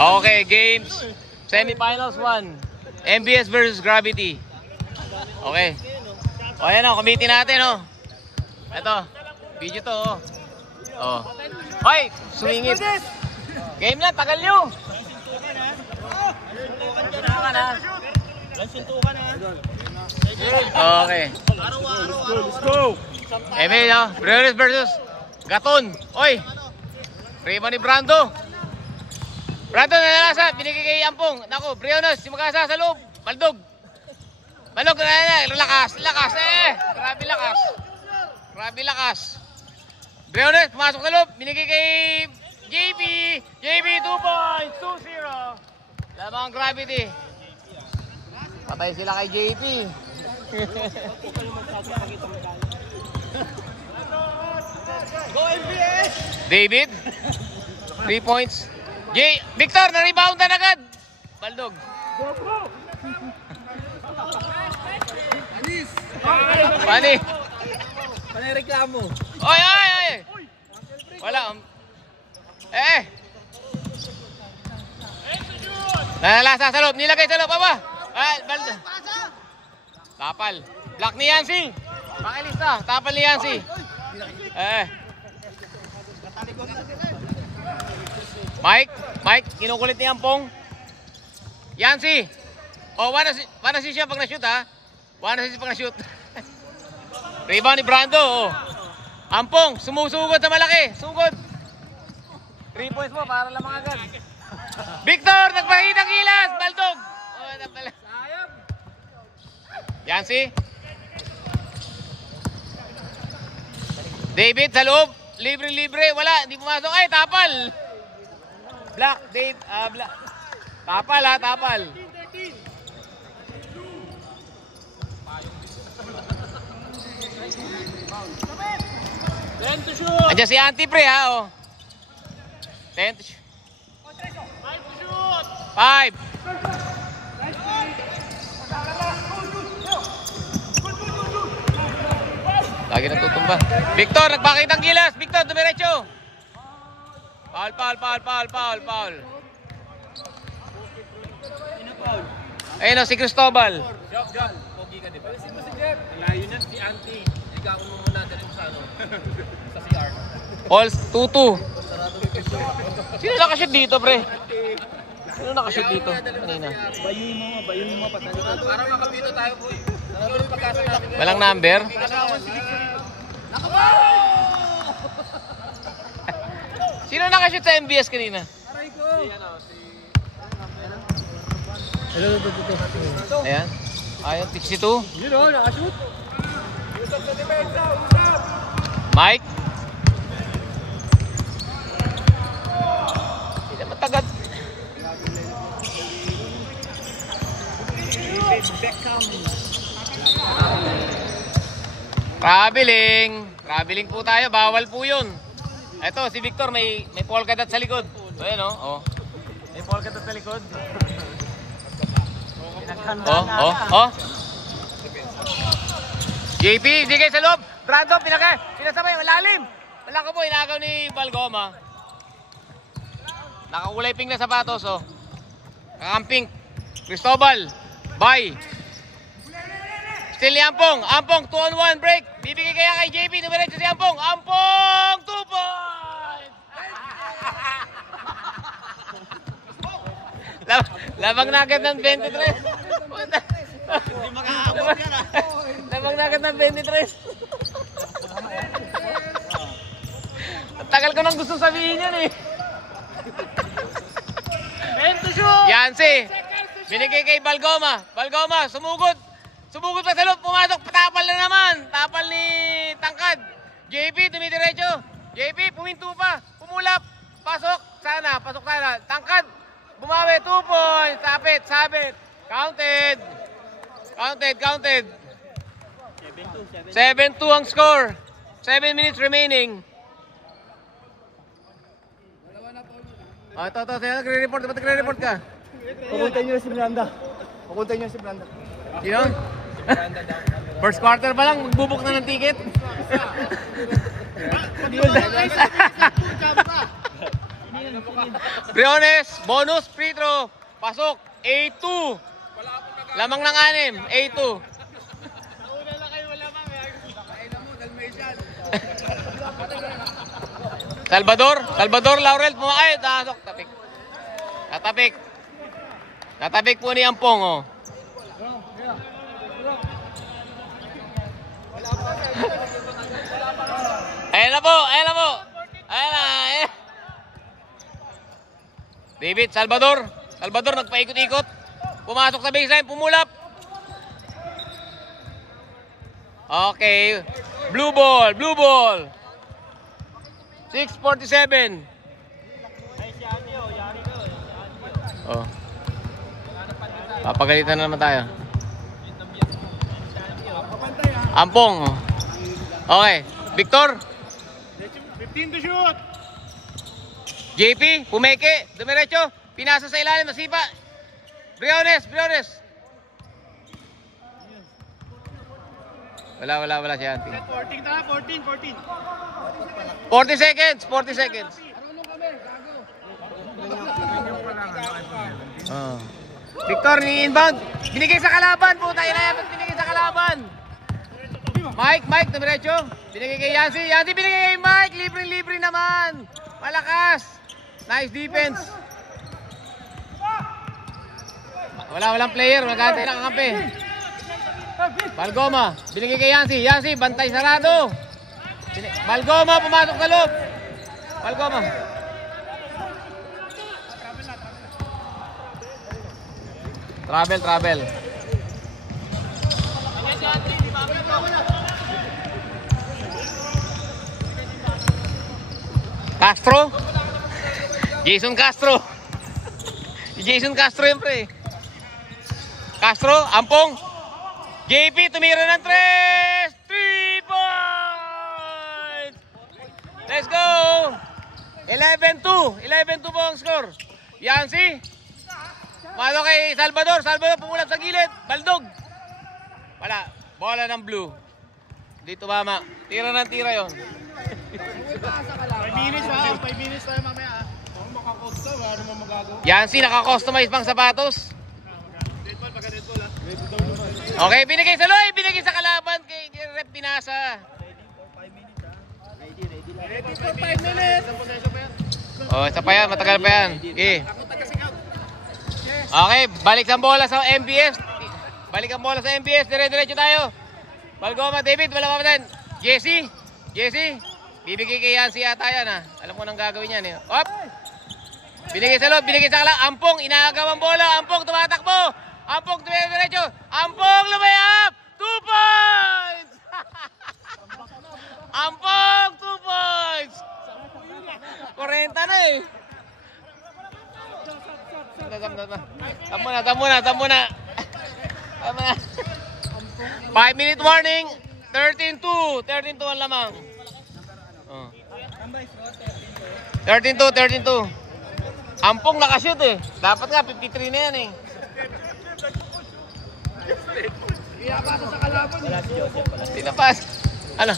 Okay, games. Semifinals 1. MBS versus Gravity. Okay. O, ayan o, committee natin o. Ito, video to o. O. Hoy, swingit. Game na, tagal nyo. Okay. Let's go. Eme, no? Briones versus Gaton. Oy. Prima ni Brando. Brando nalalasa, binigay kay Ampong. Naku, Briones, si magkasa sa loob. Baldog. Balog, lakas. Grabe lakas. Grabe lakas. Briones, pumasok sa loob. Binigay kay JB. JB 2 points. 2-0. Lamang Gravity. Patay sila kay JP. Go MBS! David. 3 points. Victor, na-reboundan agad. Baldog. Pani. Panay reklamo. Oy. Wala. Nalalasa sa loob. Nilagay sa loob. Aba. Baldog. Tapal. Block ni Yancy. Pakilista. Tapal ni Yancy. Mike, kinukulit ni Ampong. Yancy. Oh, one assist siya pag na-shoot ha. One assist pag na-shoot. Rebound ni Brando. Oh. Ampong, sumusugod na malaki. Sugod. 3 points mo para lamang agad. Victor, nagpahitang kilas. Baldog. Oh, napala. Yancy. David sa loob. Libre. Wala, hindi pumasok. Ay, tapal. Black, Dave, black. Tapal ha, tapal. Andiyan si Auntie Pre ha, oh. 10 to shoot. 5. Lagi natutumba. Victor, nagpakitang gilas. Victor, dumiretso. Foul. Ayun o, si Cristobal. John, pogi ka diba? Layo na si Auntie. Ligawan mo muna dali mo sa ano. Sa CR. All 2-2. Sino nakashoot dito, pre? Sino nakashoot dito? Kanina. Bayuin mo patalikod. Para makapito tayo, boy. Walang number? Sino nakashoot sa MBS kanina? Ayan. Ayan, 62. Yun o, nakashoot. Usap sa depensa, usap. Mike. Hindi naman tagad. Traveling po tayo, bawal po yun. Ito, si Victor may polka dot sa likod. So, ayan o. Oh. May polka dot sa likod. Oh. JP, sige sa loob. Brando, pinasabay, malalim. Wala ka po, inagaw ni Balgoma. Nakakulay pink na sapatos, oh. Kakamping. Cristobal. Bye. Still ni Ampong. Ampong, 2-on-1 break. Bibigay kaya kay JP. Numeretso si Ampong. Ampong, 2 points. Labang na agad ng 23. Hindi makaabot yan ah. Labang na agad ng 23. Tagal ko nang gusto sabihin yan eh. Yancy. Binigay kay Balgoma. Balgoma, sumugod. Sumugod pa sa loob, pumasok, patapal na naman. Tapal ni Tangkad. JP, dumidiretso. JP, puminto pa. Pumulap. Pasok sana. Tangkad. Bumawi, 2 points. Sabit. Counted. 7-2 ang score. 7 minutes remaining. Ito. Nagre-report ka. Pupuntahin nyo si Miranda. Sino? First quarter pa lang, magbubuk na ng ticket. Briones, bonus, free throw. Pasok, A2. Lamang ng 6, A2. Salvador Laurel, pumakay. Tasok, tapik. Natapik po ni Ampong, oh. Ayan na po. Ayan na. David, Salvador nagpaikot-ikot. Pumasok sa baseline, pumulap. Okay. Blue ball. 6:47. Oh. Papagalitan na naman tayo. Ampong. Okay. Victor. 15 to shoot. JP, pumeke, dumiretso, pinasa sa ilalim, nasipa. Briones. Wala si Auntie. 14 na, 14. 40 seconds. Victor, ni-inbound. Binigay sa kalaban, puta. Binigay sa kalaban. Mike, dumiretso. Binigay kay Yancy, binigay kay Mike. Libre naman. Malakas. Nice defense. Walang player, magkantay lang ang kampi. Balgoma, binigay kay Yancy, bantay sarado. Balgoma, pumasok sa loob. Balgoma. Travel. Jason Castro yun, pre. Castro, Ampong. JP, tumira ng 3 points. Let's go. 11-2 po ang score. Yancy. Malo kay Salvador, pumulap sa gilid. Baldog. Wala, bola ng blue. Dito mama. Tira yun. 5 minutes tayo mamaya. Kung makakosta, wala naman magagawa. Yancy, naka-customize pang sapatos. Okay, binigay sa Loy, binigay sa kalaban kay Rep Pinasa. Ready for 5 minutes. Oh, isa pa yan, matagal pa yan. Okay, balik ang bola sa MBS. Dire-diretso tayo. Balgoma, David, wala pa din. Jesse, bibigay kay Yancy yata yan, ha. Alam ko nang gagawin yan, eh. Op! Binigay sa loob, binigay sa kalaban. Ampong, inaagaw ang bola. Ampong, tumatakbo. Ampong, dire-diretso. Ampong, lumayap! 2 points! Ampong, 2 points! 40 na, eh. Tamo na. 5-minute warning. 13-2 ang lamang. 13-2. Ampong nakashoot, eh. Dapat nga 53 na yan, eh. Iyapasa sa kalaban. Tinapas. Ano?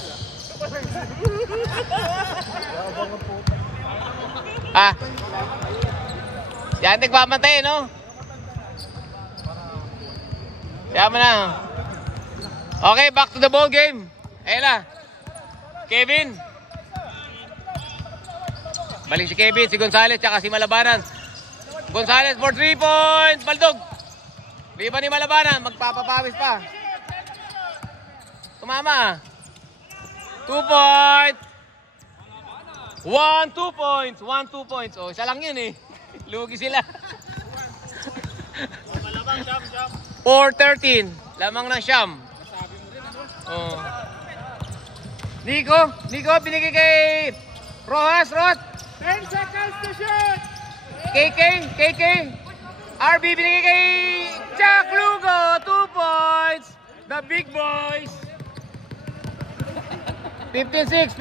Si Ante nagpapantay, no? Yaman na. Okay, back to the ball game. Ayun na. Kevin. Balik si Kevin, si Gonzales, tsaka si Malabanan. Gonzales for 3 points. Baldog. Riba ni Malabanan, magpapapawis pa. Tumama. 2 points. 1-2 points. Oh, isa lang yun, eh. Lugi sila. 4-13. Lamang ng Siyam. Oh. Nico, binigay kay Rojas. 10 seconds to shoot. KK. RB binigay kay Jack Lugo. 2 points. The big boys. 15-6.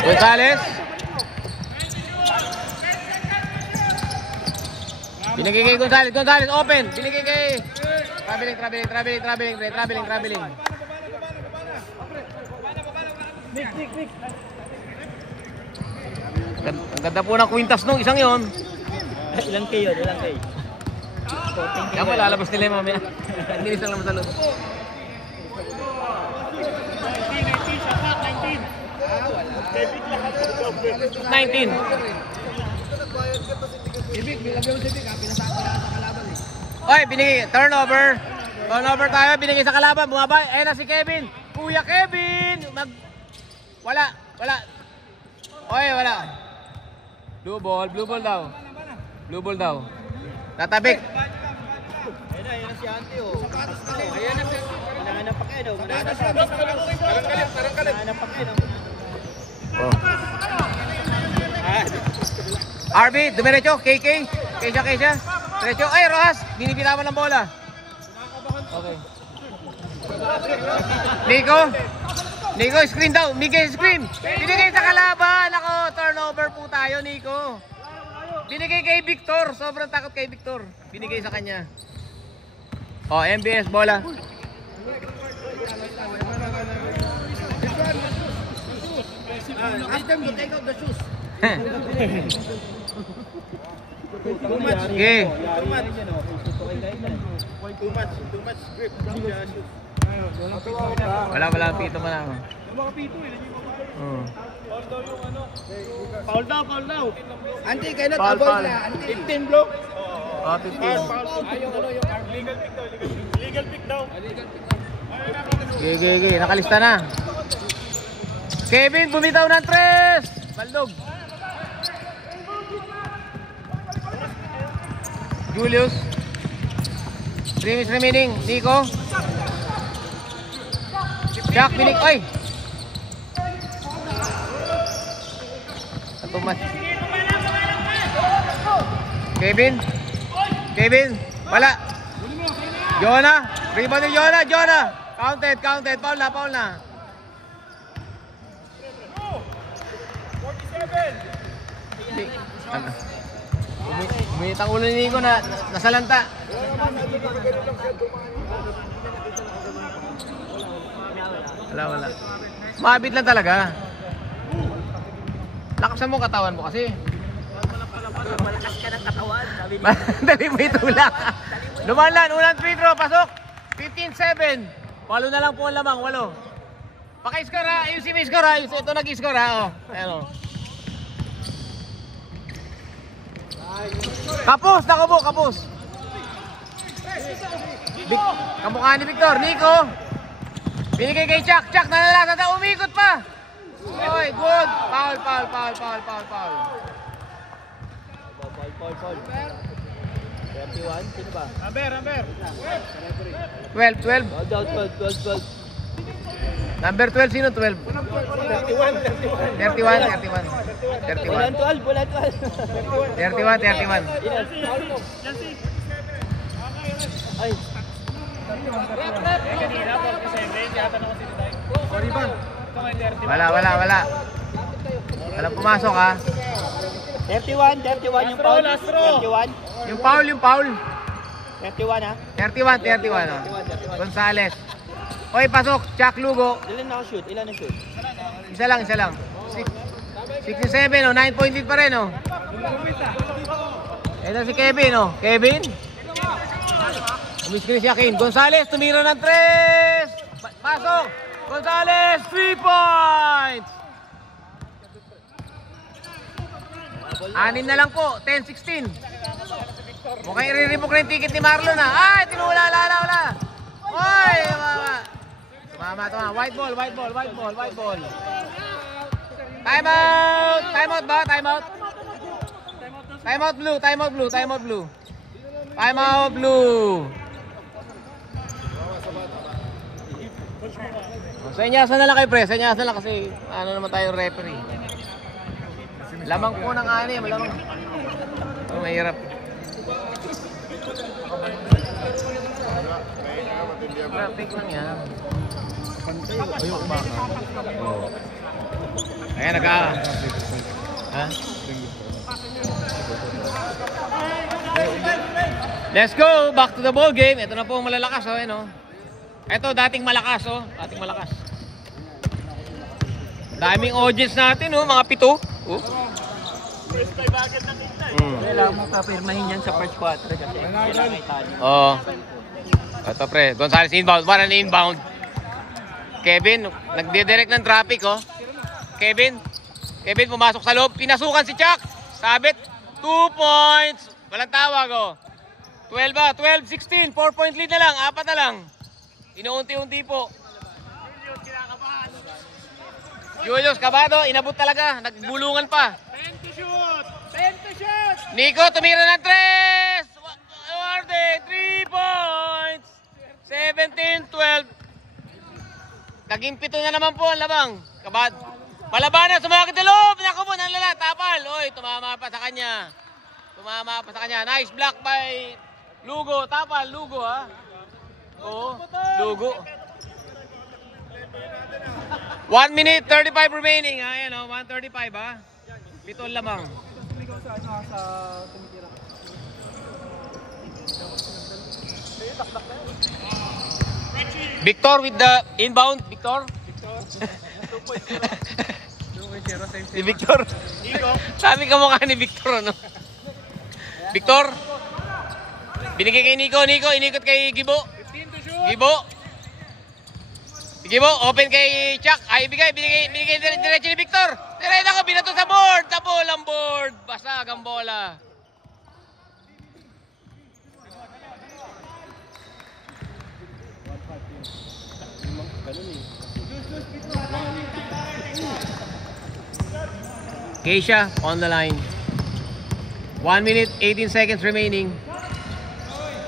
Gonzales. Binigay kay Gonzales open. Binigay kay traveling. Ang ganda po ng kwintas nung isang yon. Ilang K yun? Ilang K? Kaya mo, lalabas nila yung mamaya. Hindi isang naman sa loob. 19. Oy, binigay. Turnover. Turnover tayo. Binigay sa kalaban. Bumaba. Ayun na si Kevin. Kuya Kevin. Wala. Wala. Oy, wala. Blue ball. Blue ball daw. Blue ball daw. Tatabik. Ayun na si Auntie oh. Ayan na si Auntie. Hinahanap pa kayo daw. Hinahanap pa kayo. Oh. RB, dumiretso, KK, Keisha, diretso, ay Rojas, binibitawan ng bola. Okay. Nico, screen daw, Miguel screen, binigay sa kalaban, ako, turnover po tayo, Nico. Binigay kay Victor, sobrang takot kay Victor, binigay sa kanya. Oh, MBS, bola. Ask them to take out the shoes. Okay. Too much grip. Wala pito mo lang. Oh. Foul daw. Auntie, kayo na Foul. tabol na. Auntie. 15 blow. Oh, 15. Legal pick daw. Okay. Nakalista na. Kevin, bumitaw ng 3. Baldog. Julius. 3 minutes remaining. Nico. Jack, binig. Oy! Atumat. Kevin. Wala. Jonah. Rebound ni Jonah. Counted. Foul na. Bumitang ulo ni Nico na nasalanta. Wala. Mabit lang talaga. Lakasan mo katawan mo kasi. Malakas ka ng katawan. Dali mo itulak. Lumanlan, unang free throw, pasok. 15-7. Palo na lang po ang lamang, 8. Paka-score ha, yung si may score ha. Ito nag-score ha. Oh. Ayan o. Kapos. Kamukha ni Victor, Nico. Binigay kay Chuck, nanalasan na, umikot pa. Oy, good. Foul. Foul. 31, sino ba? Amber. 12. Hold out, 12. Number 12, sino 12? 31. Bulan 12. 31. Ay. Wala. Walang pumasok ha. 31 yung foul. 31. Yung foul. 31 ha. 31 oh. Gonzales. Oy, pasok. Chuck Lugo. Ilan na shoot? Isa lang. 67 oh. 9 point lead pa rin oh. Ito si Kevin oh. Kevin. Umiskrin si Akin. Gonzales, tumira ng 3. Pasok. Gonzales, 3 points. 6 na lang po. 10-16. Mukhang i-revoke na yung ticket ni Marlon ha. Ay, tinula. Oy, mama to ha. White ball. Time out ba? Time out blue. Senyasan na lang kayo pre. Senyasan lang kasi ano naman tayong referee. Lamang po ng ani. Malamang. Oh, mahirap. Traffic lang yan. Ayun ba? Ayan, ha? Let's go! Back to the ball game. Ito na po ang malalakas, oh. Ito, dating malakas, oh. Daming audience natin, oh, mga 7. Oh. Kailangan mo papirmahin yan sa first quarter kasi kailangan itali. Oo. Ito pre, Gonzales inbound, para na inbound. Kevin, nagdidirect ng traffic, oh. Kevin pumasok sa loob, pinasukan si Chuck. Sabit, 2 points. Walang tawag, oh. 12 ba? 12-16, 4-point lead na lang, 4 na lang. Inuunti-unti po. Julius Cabado, inabot talaga, nagbulungan pa. 20 shoot! 20 shoot! Nico, tumira ng 3! 3 points! 17-12. Naging 7 na naman po ang labang. Kabad. Palabanan, sumakit sa loob. Naku po, nalala, tapal. Oy, tumama pa sa kanya. Nice block by Lugo. Tapal, Lugo, ha. Oo, Lugo. 1 minute, 35 remaining, ha. Ayan, oh, 1:35, ha. 7 lamang. Victor with the inbound. Victor. Si Victor. Sabi ka mukha ni Victor, ano? Victor. Binigay kay Nico. Nico, inikot kay Gibo. Gibo, open kay Chuck. Ay, binigay diretso ni Victor. Diretso ako, binato sa board. Tapol ang board. Basag ang bola. Keisha on the line. 1 minute, 18 seconds remaining.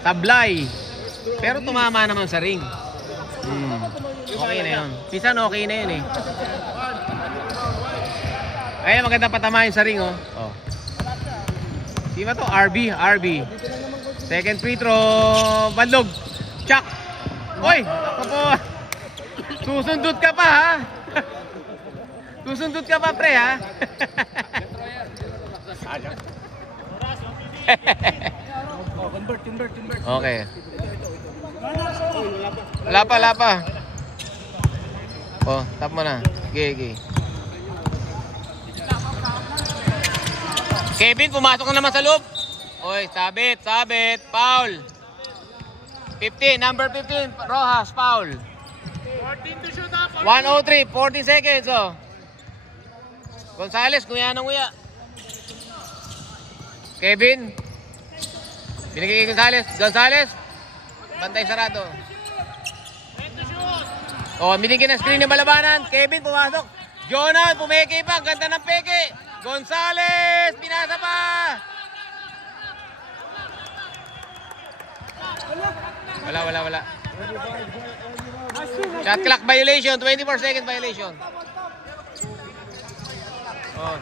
Tablay. Pero tumama naman sa ring. Okay na yun. Pisan okay na yun eh. Ay, maganda patamahin sa ring, oh. Di ba to? RB. Second free throw. Bandog. Chuck. Oy! Ako po. Susundot ka pa, ha? Susundot ka pa, pre, ha? Convert. Okay. Wala pa. Oh, tap mo na. Sige. Kevin, pumasok na naman sa loob. Oy, sabit. Foul. 15, number 15, Rojas, foul. 14 to shoot, ha? 1:03, 14 seconds, oh. Gonzales, nguya ng nguya. Kevin. Binigay kay Gonzales. Bantay sarado. Oh, binigyan ng screen ng balabanan. Kevin, pumasok. Jonah, pumeke pa. Ganda ng peke. Gonzales, pinasa pa. Wala. Shot clock violation, 24-second violation. Oh.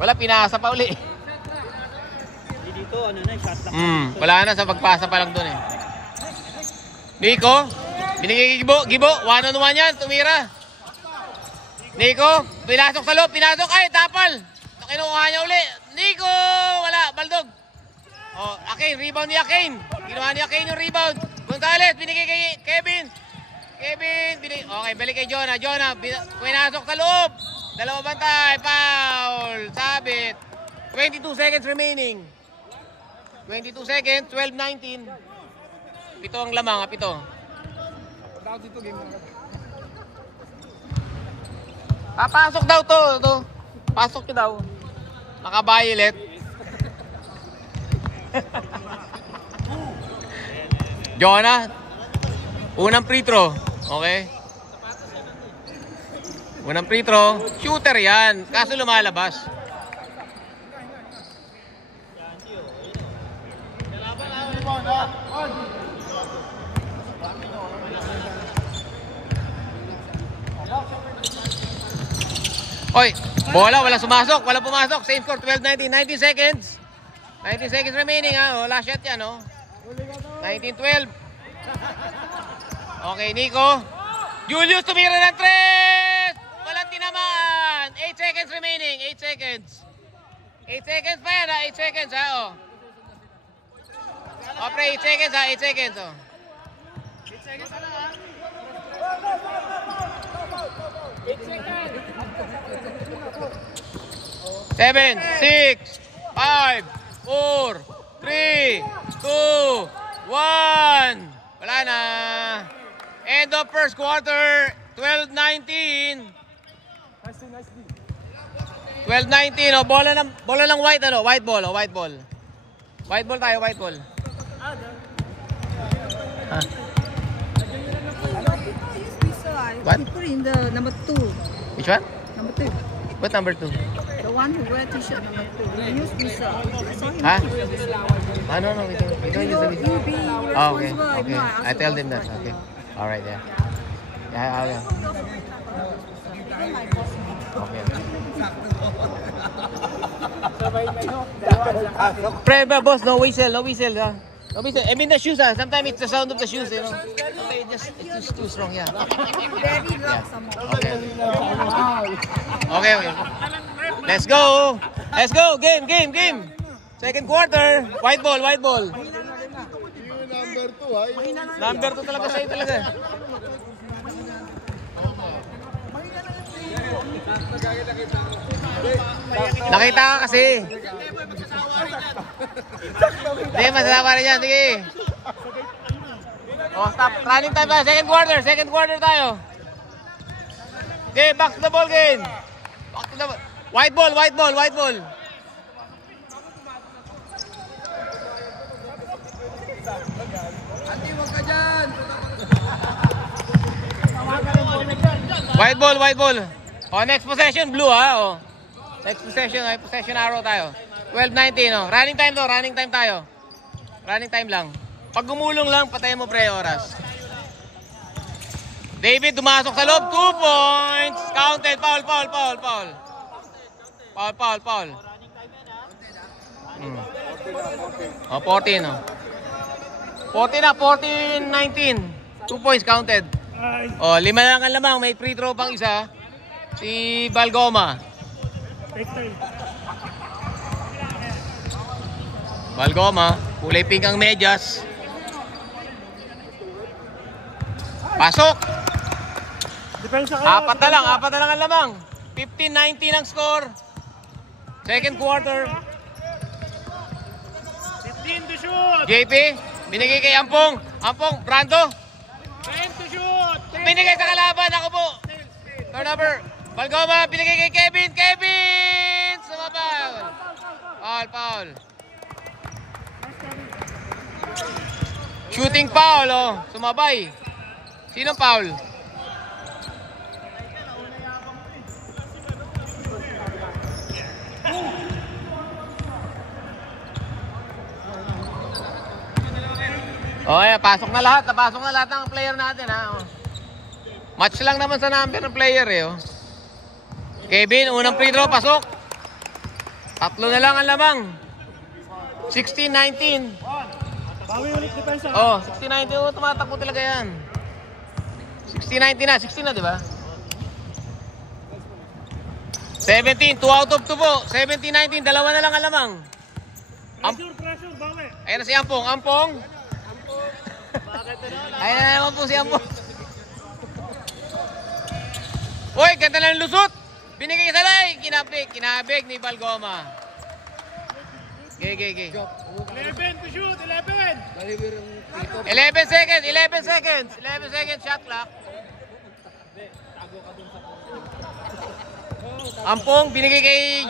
Wala, pinasa pa uli. Dito, shot lock. Wala na, sa pagpasa pa lang doon eh. Nico, binigay kay Gibo, 1-on-1 yan, tumira. Nico, pinasok sa loob, ay, tapal. Kinukuha niya uli. Nico, wala, Baldog. Oh, Akin, rebound ni Akin. Ginawa ni Akin yung rebound. Gonzales, binigay kay Kevin, okay, balik kay Jonah. Pinasok sa loob. Dalawa bantay, foul, sabit. 22 seconds remaining. 22 seconds, 12-19. 7 ang lamang, 7. Papasok daw to. Pasok nyo daw. Naka-violet. Jonah, unang free throw. Okay. Unang free throw. Shooter yan. Kaso lumalabas. Oy, bola, wala sumasok, wala pumasok. Same score, 12-19, 19 seconds. 19 seconds remaining, ha. Oh, last shot yan, oh. 19-12. Okay, Nico. Julius tumira ng 3. Walang tinamaan. 8 seconds remaining, 8 seconds. 8 seconds pa yan, ha. 8 seconds, ha, oh. Oh, pre, 8 seconds, ha. 8 seconds, oh. 8 seconds na lang, ha? Seven, 6, 5, 4, 3, 2, 1. Wala na. End of first quarter, 12-19. 12-19, oh, bola ng white, ano? White ball, oh, white ball. White ball tayo, white ball. Ah. What? He put in the number 2. Which one? Number 2. What number 2? The one who wear t-shirt number 2. He used this. I saw him. Huh? Ah, no, we don't use the You whistle. be Oh, okay. responsible. If Okay. not, I ask tell the them that. boss first. Okay. All right, yeah. Yeah. Okay. Pre, boss, no whistle, no whistle, ha? No whistle. I mean the shoes, ha? Sometimes it's the sound of the shoes, you know. Okay, it's too strong, yeah. Very loud some more. Okay. Let's go. Let's go. Game. Second quarter. White ball. Yung number 2 ha. Number 2 talaga sa'yo talaga. Nakita ka kasi. Hindi, masasawa rin yan. Sige. Oh, stop. Running time tayo. Second quarter tayo. Okay, back to the ball game. Back to the ball. White ball. White ball. Oh, next possession, blue, ha? Oh. Next possession, ay possession arrow tayo. 12-19, oh. Running time tayo. Running time lang. Pag gumulong lang, patayin mo pre oras. David, dumasok sa loob. 2 points. Counted. Foul. Oh, 14, oh. 14 na, 14-19. 2 points counted. Oh, 5 lang ang lamang. May free throw pang isa. Si Balgoma. Kulay pink ang medyas. Pasok. Apat na lang ang lamang. 15-19 ang score. Second quarter. 15 to shoot! JP, binigay kay Ampong. Brando. 10 to shoot! Binigay sa kalaban. Ako po. Turnover. Balgoma, binigay kay Kevin. Sumabal. Foul. Shooting foul, oh. Sumabay. Sinong foul? Okay, pasok na lahat ng player natin, ha. Oh. Match lang naman sa number ng player, eh, oh. Kevin, unang free throw, pasok. 3 na lang ang lamang. 16-19. Bawi ulit depensa. Oh, 16-19. Oh, tumatakbo talaga yan. 16-19 na. 16 na, di ba? 17. 2 out of 2 po. 17-19. 2 na lang ang lamang. Pressure, bawi. Ayan na si Ampong. Ayan na naman po si Ampong. Uy, ganda na ng lusot. Binigay sa lay. Kinabig ni Balgoma. Gay. 11 to shoot, 11! 11 seconds shot clock. Ampong, binigay kay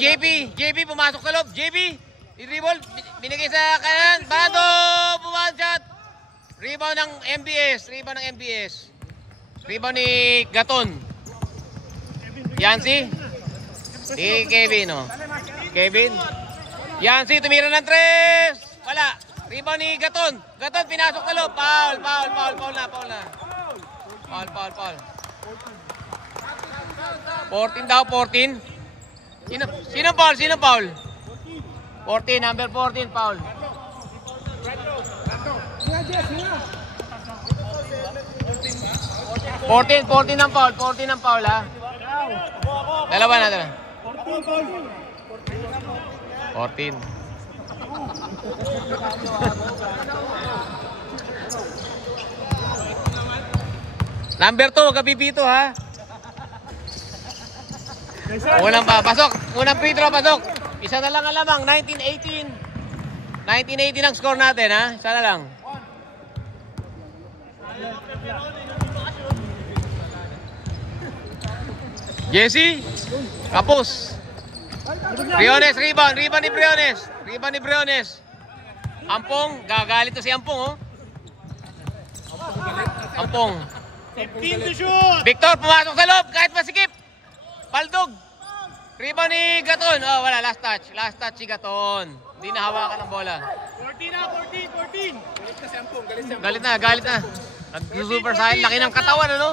JP, pumasok sa loob. JP, i-dribble, binigay sa kanan. Bado, buwan shot. Rebound ng MBS. Rebound ni Gaton. Yancy. Si Kevin, oh. Yancy, tumira ng 3. Wala. Rebound ni Gaton. Pinasok sa loob. Foul na. Foul. 14 daw, 14. Sino foul? 14, number 14, foul. 14 ang foul, ha. Dalawa na. 14. Number 2, wag ka pipito, ha. Unang pa, pasok. Unang free throw, pasok. Isa na lang ang lamang, 19-18. 19-18 ang score natin, ha? Isa na lang. Jesse, kapos. Briones, rebound ni Briones. Rebound ni Briones. Ampong, gagalit to si Ampong, oh. Ampong. 15 to shoot! Victor, pumasok sa loob, kahit masikip. Baldog. Rebound ni Gaton. Oh, wala, last touch. Last touch si Gaton. Hindi nahawakan ng bola. 14 na, 14! Galit na si Ampong, galit si Ampong. Galit na. Nag-super sa akin, laki ng katawan, ano?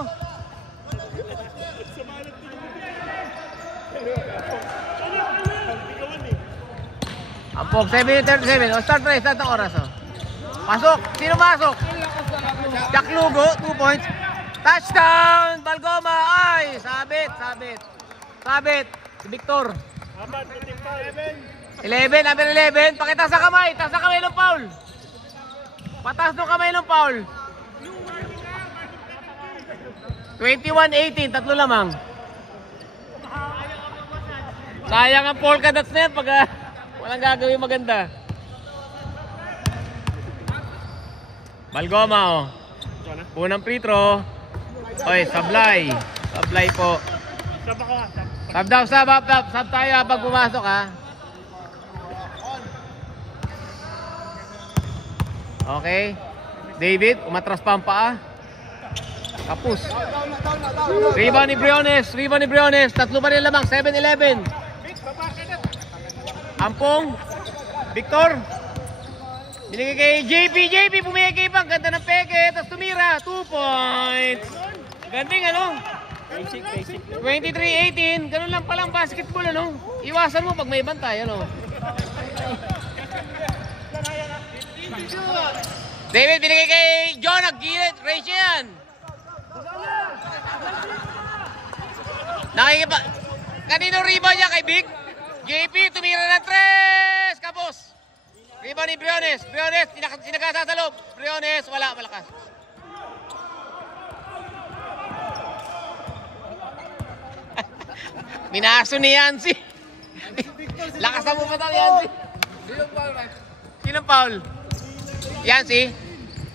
Ampong, 7:37. O, start ang oras, oh. Pasok. Sino masok? Jack Lugo, 2 points. Touchdown! Balgoma! Ay! Sabit. Si Victor. 11, number 11. Pakitaas sa kamay. Taas sa kamay ng foul. Pataas ng kamay ng foul. 21-18. Tatlo lamang. Sayang ang polka dots na yan pag walang gagawin maganda. Balgoma, oh. Unang free throw. Oy, sablay. Sablay po. Sab tayo habang pumasok, ha. Okay. David, umatras pa ang paa. Kapus. Rebound ni Briones. Tatlo pa rin lamang, 7-11. Ampong. Victor. Binigay kay JP, pumigay pa. Ganda ng peke, tapos tumira. 2 points. Ganding, ano? 23-18. Ganun lang palang basketball, ano? Iwasan mo pag may bantay, ano? David, binigay kay John. Nag-gilid. Race yan. Nakikipa. Kanino rebound niya? Kay Big? JP, tumira ng 3. Kapos. Rebound ni Briones. Sinagasa sa loob. Briones, wala, malakas. Minaso ni Yancy. Lakasan mo pa tayo, Yancy. Sino foul? Yancy?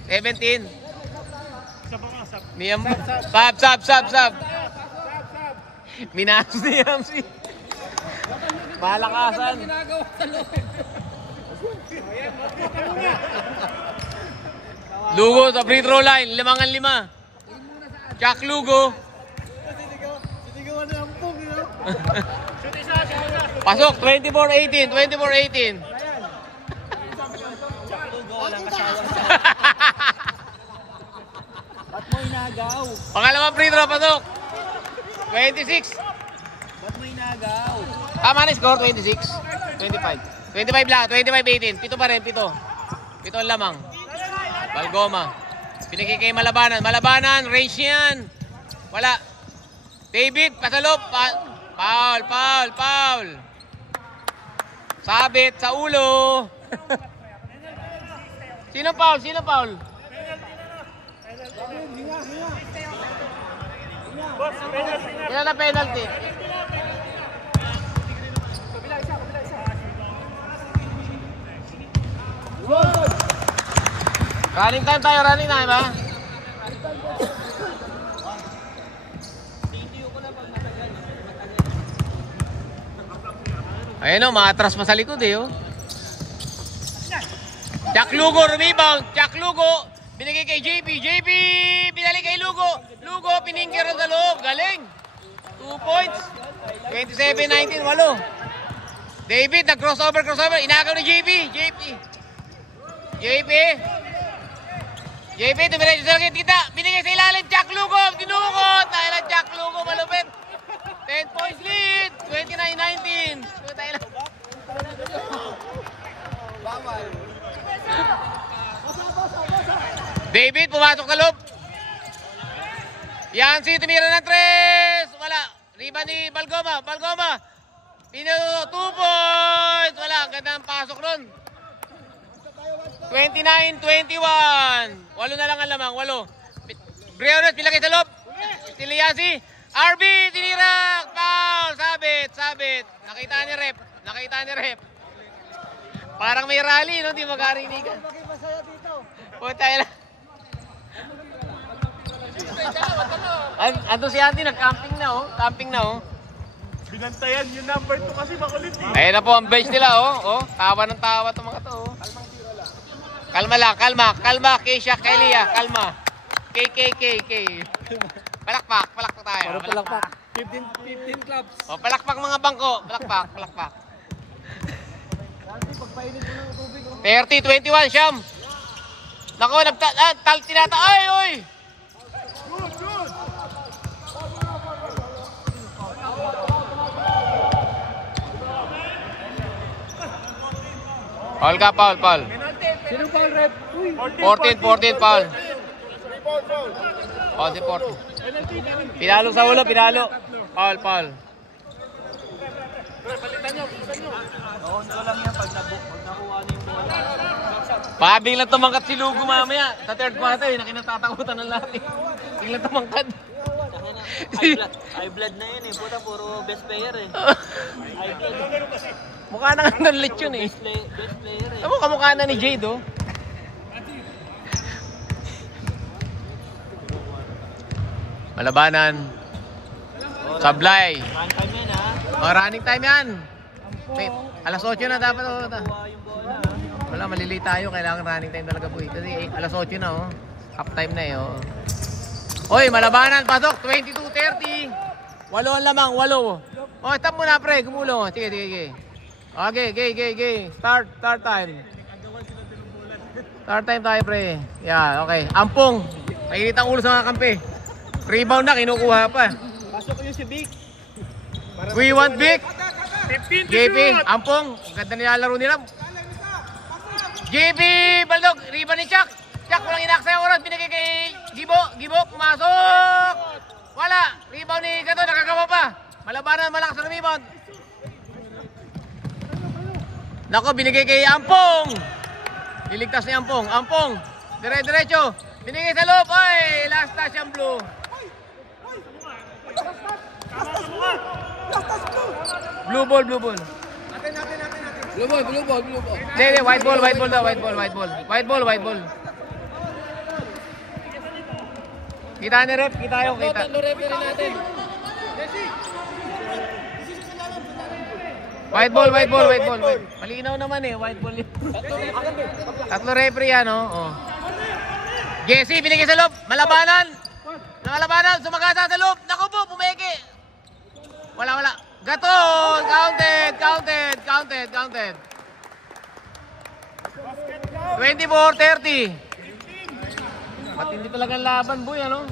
17. Miyam. Sab. Minaso ni Yancy. Malakasan. Lugo sa free throw line, 5-5. Jack Lugo. Pasok, 24-18. Ba't mo inagaw? Pangalawang free throw, pasok. 26. Ba't mo inagaw? Tama na score, 26. 25 lang, 25-18. Pito pa rin, pito. Pito ang lamang. Balgoma. Pinigay kay Malabanan. Range yan. Wala. David, pasalop. Foul. Sabit sa ulo. Sino foul? Ilan na penalty? Running time, ha? Ayun, oh, maatras pa sa likod, eh, oh. Jack Lugo, rebound. Jack Lugo, binigay kay JP, binalik kay Lugo. Piningkir sa loob, galing. 2 points. 27-19, 8. David, nag-crossover. Inagaw ni JP, tumiretso sa lakit kita. Binigay sa ilalim, Jack Lugo. Dinukot. Dahil ang Jack Lugo, malupit. 10 points lead. 29-19. David, pumasok sa loob. Yancy, tumira ng 3. Wala. Rebound ni Balgoma. 2 points. Wala. Ganda ang pasok nun. 29-21. 8 na lang ang lamang. 8. Briones, pilagay sa loob. Yancy. RB, tinira. Foul. Sabi. nakita ni Rep. Nakita ni Rep. Parang may rally, no? Di magkarinigan. Masaya dito. Puta na. Ando si Andy, nag-camping na, oh. Camping na, oh. Binantayan yung number 2 kasi makulit eh. Ayan na po ang bench nila, oh. Oh, tawa ng tawa itong mga to, oh. Kalma lang, kalma. Kalma, Keisha, Kelia, kalma. K. Palakpak tayo. Palakpak. 15 clubs. Oh, palakpak mga bangko. Palakpak. 30-21, Siyam. Nako, tinata. Ay, oy! Good! Foul ka, foul. Sino pa ang rep? 14, foul. Oh, si 14. Pinalo sa ulo, pinalo. Foul. Ano lang yan pag nakuha na yung bola. Biglang tumangkat si Lugo mamaya. Sa third quarter, nakinatatakutan ng lahat. Biglang tumangkat. High blood na yun eh. Puta, puro best player eh. High blood. Mukha na nga ng lechon eh. Best player eh. Kamukha na ni Jade, oh. Malabanan. Sablay. Run time yan ha. Oh, running time yan. Wait, alas 8 na dapat, oh. Kuha yung bola. Wala, malilate tayo. Kailangan running time talaga po eh. Kasi alas 8 na, oh. Half time na eh, oh. Hoy, malabanan, pasok. 22-30. 8 ang lamang, 8. Oh, stop muna, pre. Gumulong, oh. Sige. Okay. Start time. Start time tayo, pre. Yeah, okay. Ampong. Mainit ang ulo sa mga kampe. Rebound na, kinukuha pa. Pasok ko yung si Vic. We want Vic. 15 to JP, shoot! Ampong. Ang ganda nilalaro nila. JP, Baldog. Rebound ni Chuck. Chuck, walang inaksaya oras. Binigay kay Gibo, pumasok. Wala. Rebound ni Gato, nakagawa pa. Malabanan, malakas ang rebound. Nako, binigay kay Ampong. Niligtas ni Ampong. Diretso. Binigay sa loob. Ay, last touch ang blue. Blue ball. Blue ball. Hindi, white ball. Kita ni Rep, kita. Tatlo referee natin. White ball. Malinaw naman eh, white ball yun. Tatlo referee yan, oh. Jesse, binigay sa loob. Malabanan, sumagasa sa loob. Naku po, pumeke. Wala. Gaton, counted. 24-30. Matindi talaga ang laban, boy, ano?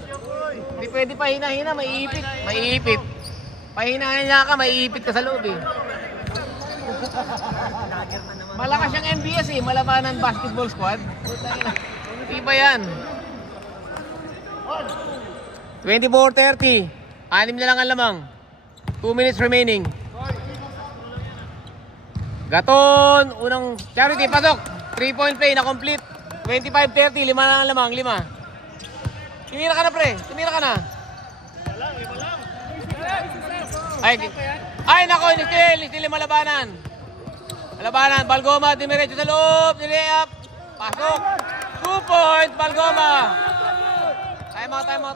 Hindi pwede pahina-hina, maiipit. Pahina-hina ka, maiipit ka sa loob, eh. Malakas siyang MBS, eh. Malabanan basketball squad. Iba yan. 24-30. 6 na lang ang lamang. 2 minutes remaining. Gaton, unang Charity, pasok. 3-point play na complete. 25-30, 5 na lang lamang, 5. Tumira ka na, pre. Ay, nako, ni-steal malabanan. Balgoma, dimiretso sa loob, nilay-up. Pasok. 2 point, Balgoma. Time out. Time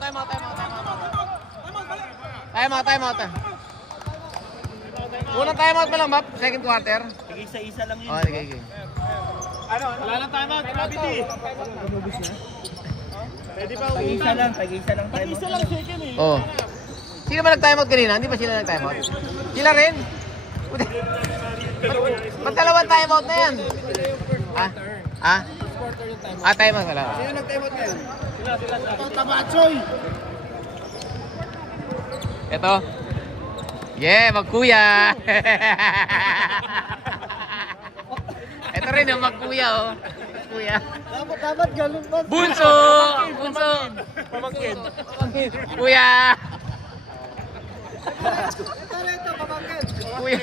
out. Unang time out pa lang, Map. Second quarter. Isa-isa lang yun. Oh, sige. Wala nang time out, Gravity. Pwede pa Tag-isa lang tayo. Isa lang second eh. Oh. Sino ba nag-time out kanina? Hindi ba sila nag-time out? Sila rin? Ba't dalawang time out na yan? Time out pala. Sino nag-time out ngayon? Sila. Tabachoy! Ito. Yeah, magkuya. Ito rin yung magkuya, oh. Kuya. Dapat ganun ba? Bunso! Pamangkin. Kuya! Kuya.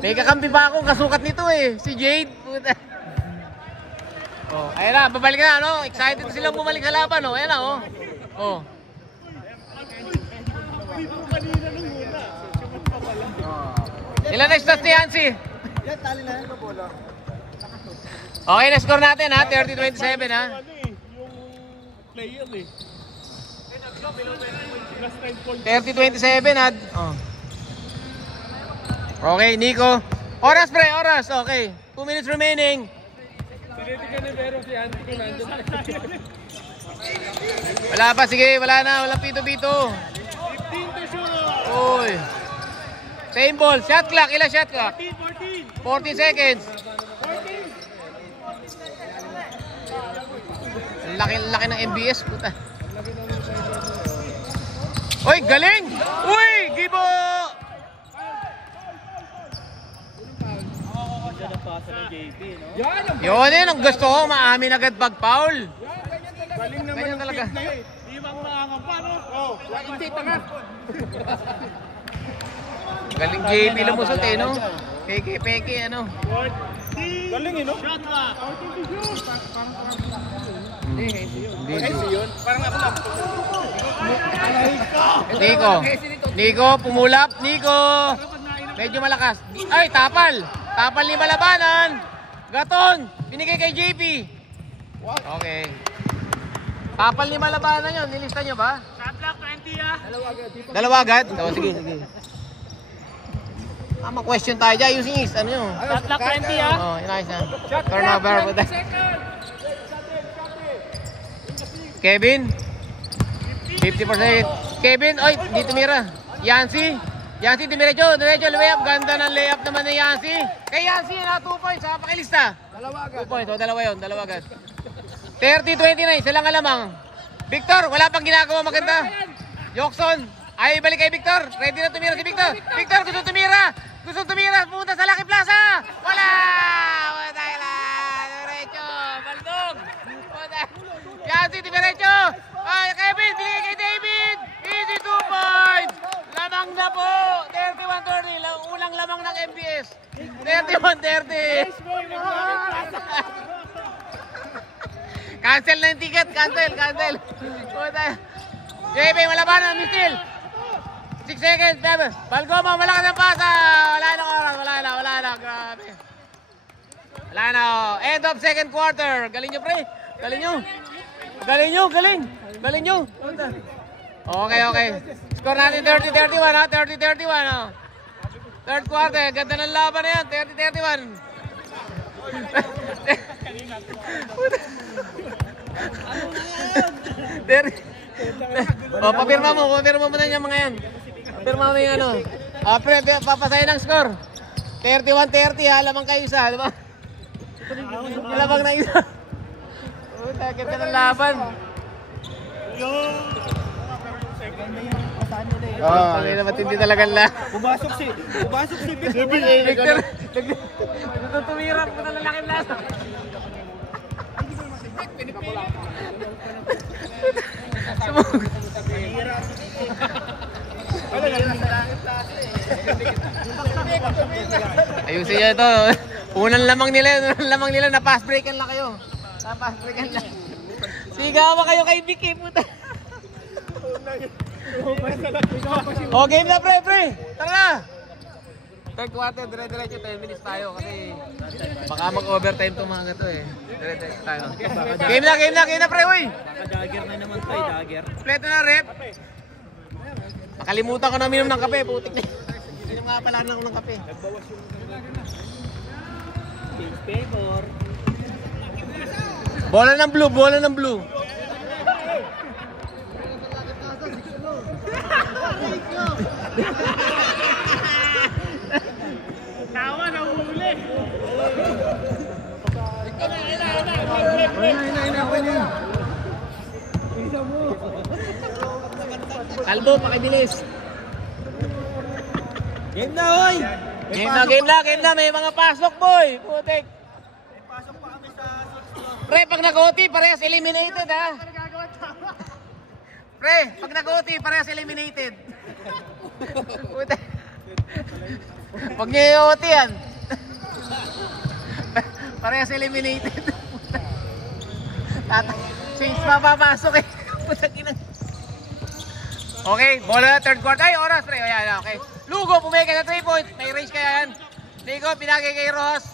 May kakampi pa ako, kasukat nito eh. Si Jade. Puta. Oh, ayun na, babalik na, no? Excited silang bumalik sa laban, no? Ayun na, oh. Oh. Ilan na stats ni Yancy? Yan, tali na yan. Bola. Okay, na-score natin ha. 30-27 ha. Yung player eh. 30-27 ha. Oh. Okay, Nico. Oras pre, oras. Okay. 2 minutes remaining. Tinitigan ni Vero si Auntie ko nandun. Wala pa, sige. Wala na. Walang pito-pito. 15 to shoot. Uy. Same ball. Shot clock. Ilan shot clock? 14. 40 seconds. Laki ng MBS. Puta. Uy, galing! Uy, Gibo! Diyan ang pasa ng JP, no? Yun yun, ang gusto ko. Maamin agad pag foul. Galing naman Ganyan ang talaga. tip na yun. Di ba makakapa, no? Oh, hindi pa nga. Galing JP lumusot eh, no? Peke, ano? Galing eh, no? Shot na. Hindi yun. Parang ako lang. Nico, pumulap. Nico! Medyo malakas. Ay, tapal. Tapal ni Malabanan. Gaton, binigay kay JP. Okay. Tapal ni Malabanan yun. Nilista nyo ba? Shot clock, 20 ah. Dalawa agad? Oo, sige. Ma-question tayo dyan. Using is, ano yun? Shot clock 20 ah. Oo, inayos na. Turnover. Kevin? 50%. Kevin, oy, di tumira. Yancy, diretso, layup. Ganda ng layup naman ni Yancy. Kay Yancy, na 2 points, ha, pakilista. 2 points, dalawa agad. 30-29, isa lang alamang. Victor, wala pang ginagawa maganda. Yokson, ay balik kay Victor. Ready na tumira si Victor. Victor, gusto tumira, pumunta sa Lucky Plaza. Wala diretso, baldog. Yancy, diretso. Ay, Kevin, binigay kay David. Easy 2 points. Lamang na po. 31-30. Unang lamang ng MBS. 31-30. Cancel na yung ticket. Cancel. JB, Malabanan, Mistil. 6 seconds. Balgoma, malakas ang pasa. Wala na oras. Wala na. Grabe. Wala na. End of second quarter. Galing nyo, pre. Galing nyo. Okay. Score natin 30-31 ha. 30-31 ha. Third quarter. Ganda ng laban na yan. 30-31. Papirma mo na yung mga yan. Papirma mo yung ano. Pre, papasahin ang score. 31-30 ha. Lamang kayo isa. Diba? Lamang na isa. Ganda ng laban. Matindi talaga lang. Pumasok si Victor. Tumirap ko na lalaki blast. Ayusin niyo ito. Unang lamang nila na pass breakan lang kayo. Sigawa kayo kay Vicky, puta. O, game na, pre. Tara na. Third quarter, dire-diretso 10 minutes tayo kasi baka mag-overtime itong mga gato eh. Dire-diretso tayo. Game na, pre, uy. Dagger na naman to, dagger. Kompleto na, rep. Nakalimutan ko na minom ng kape, putik na. Minom nga pala na ako ng kape. Team favor. Bola ng blue. Tawa na huli. Kalbo, pakibilis. Game na, oy! Game na. May mga pasok, boy. Putik. Pre, pag nag-OT, parehas eliminated, ha? Pre, pag nag-OT, parehas eliminated. Putik. Pag niyo i-OT yan. Parehas eliminated. Change pa papasok eh. Putak ina. Okay, bola na third quarter. Ay, oras pre. Ayan, okay. Lugo, pumeke sa 3 points. May range kaya yan. Nico, pinagay kay Rojas.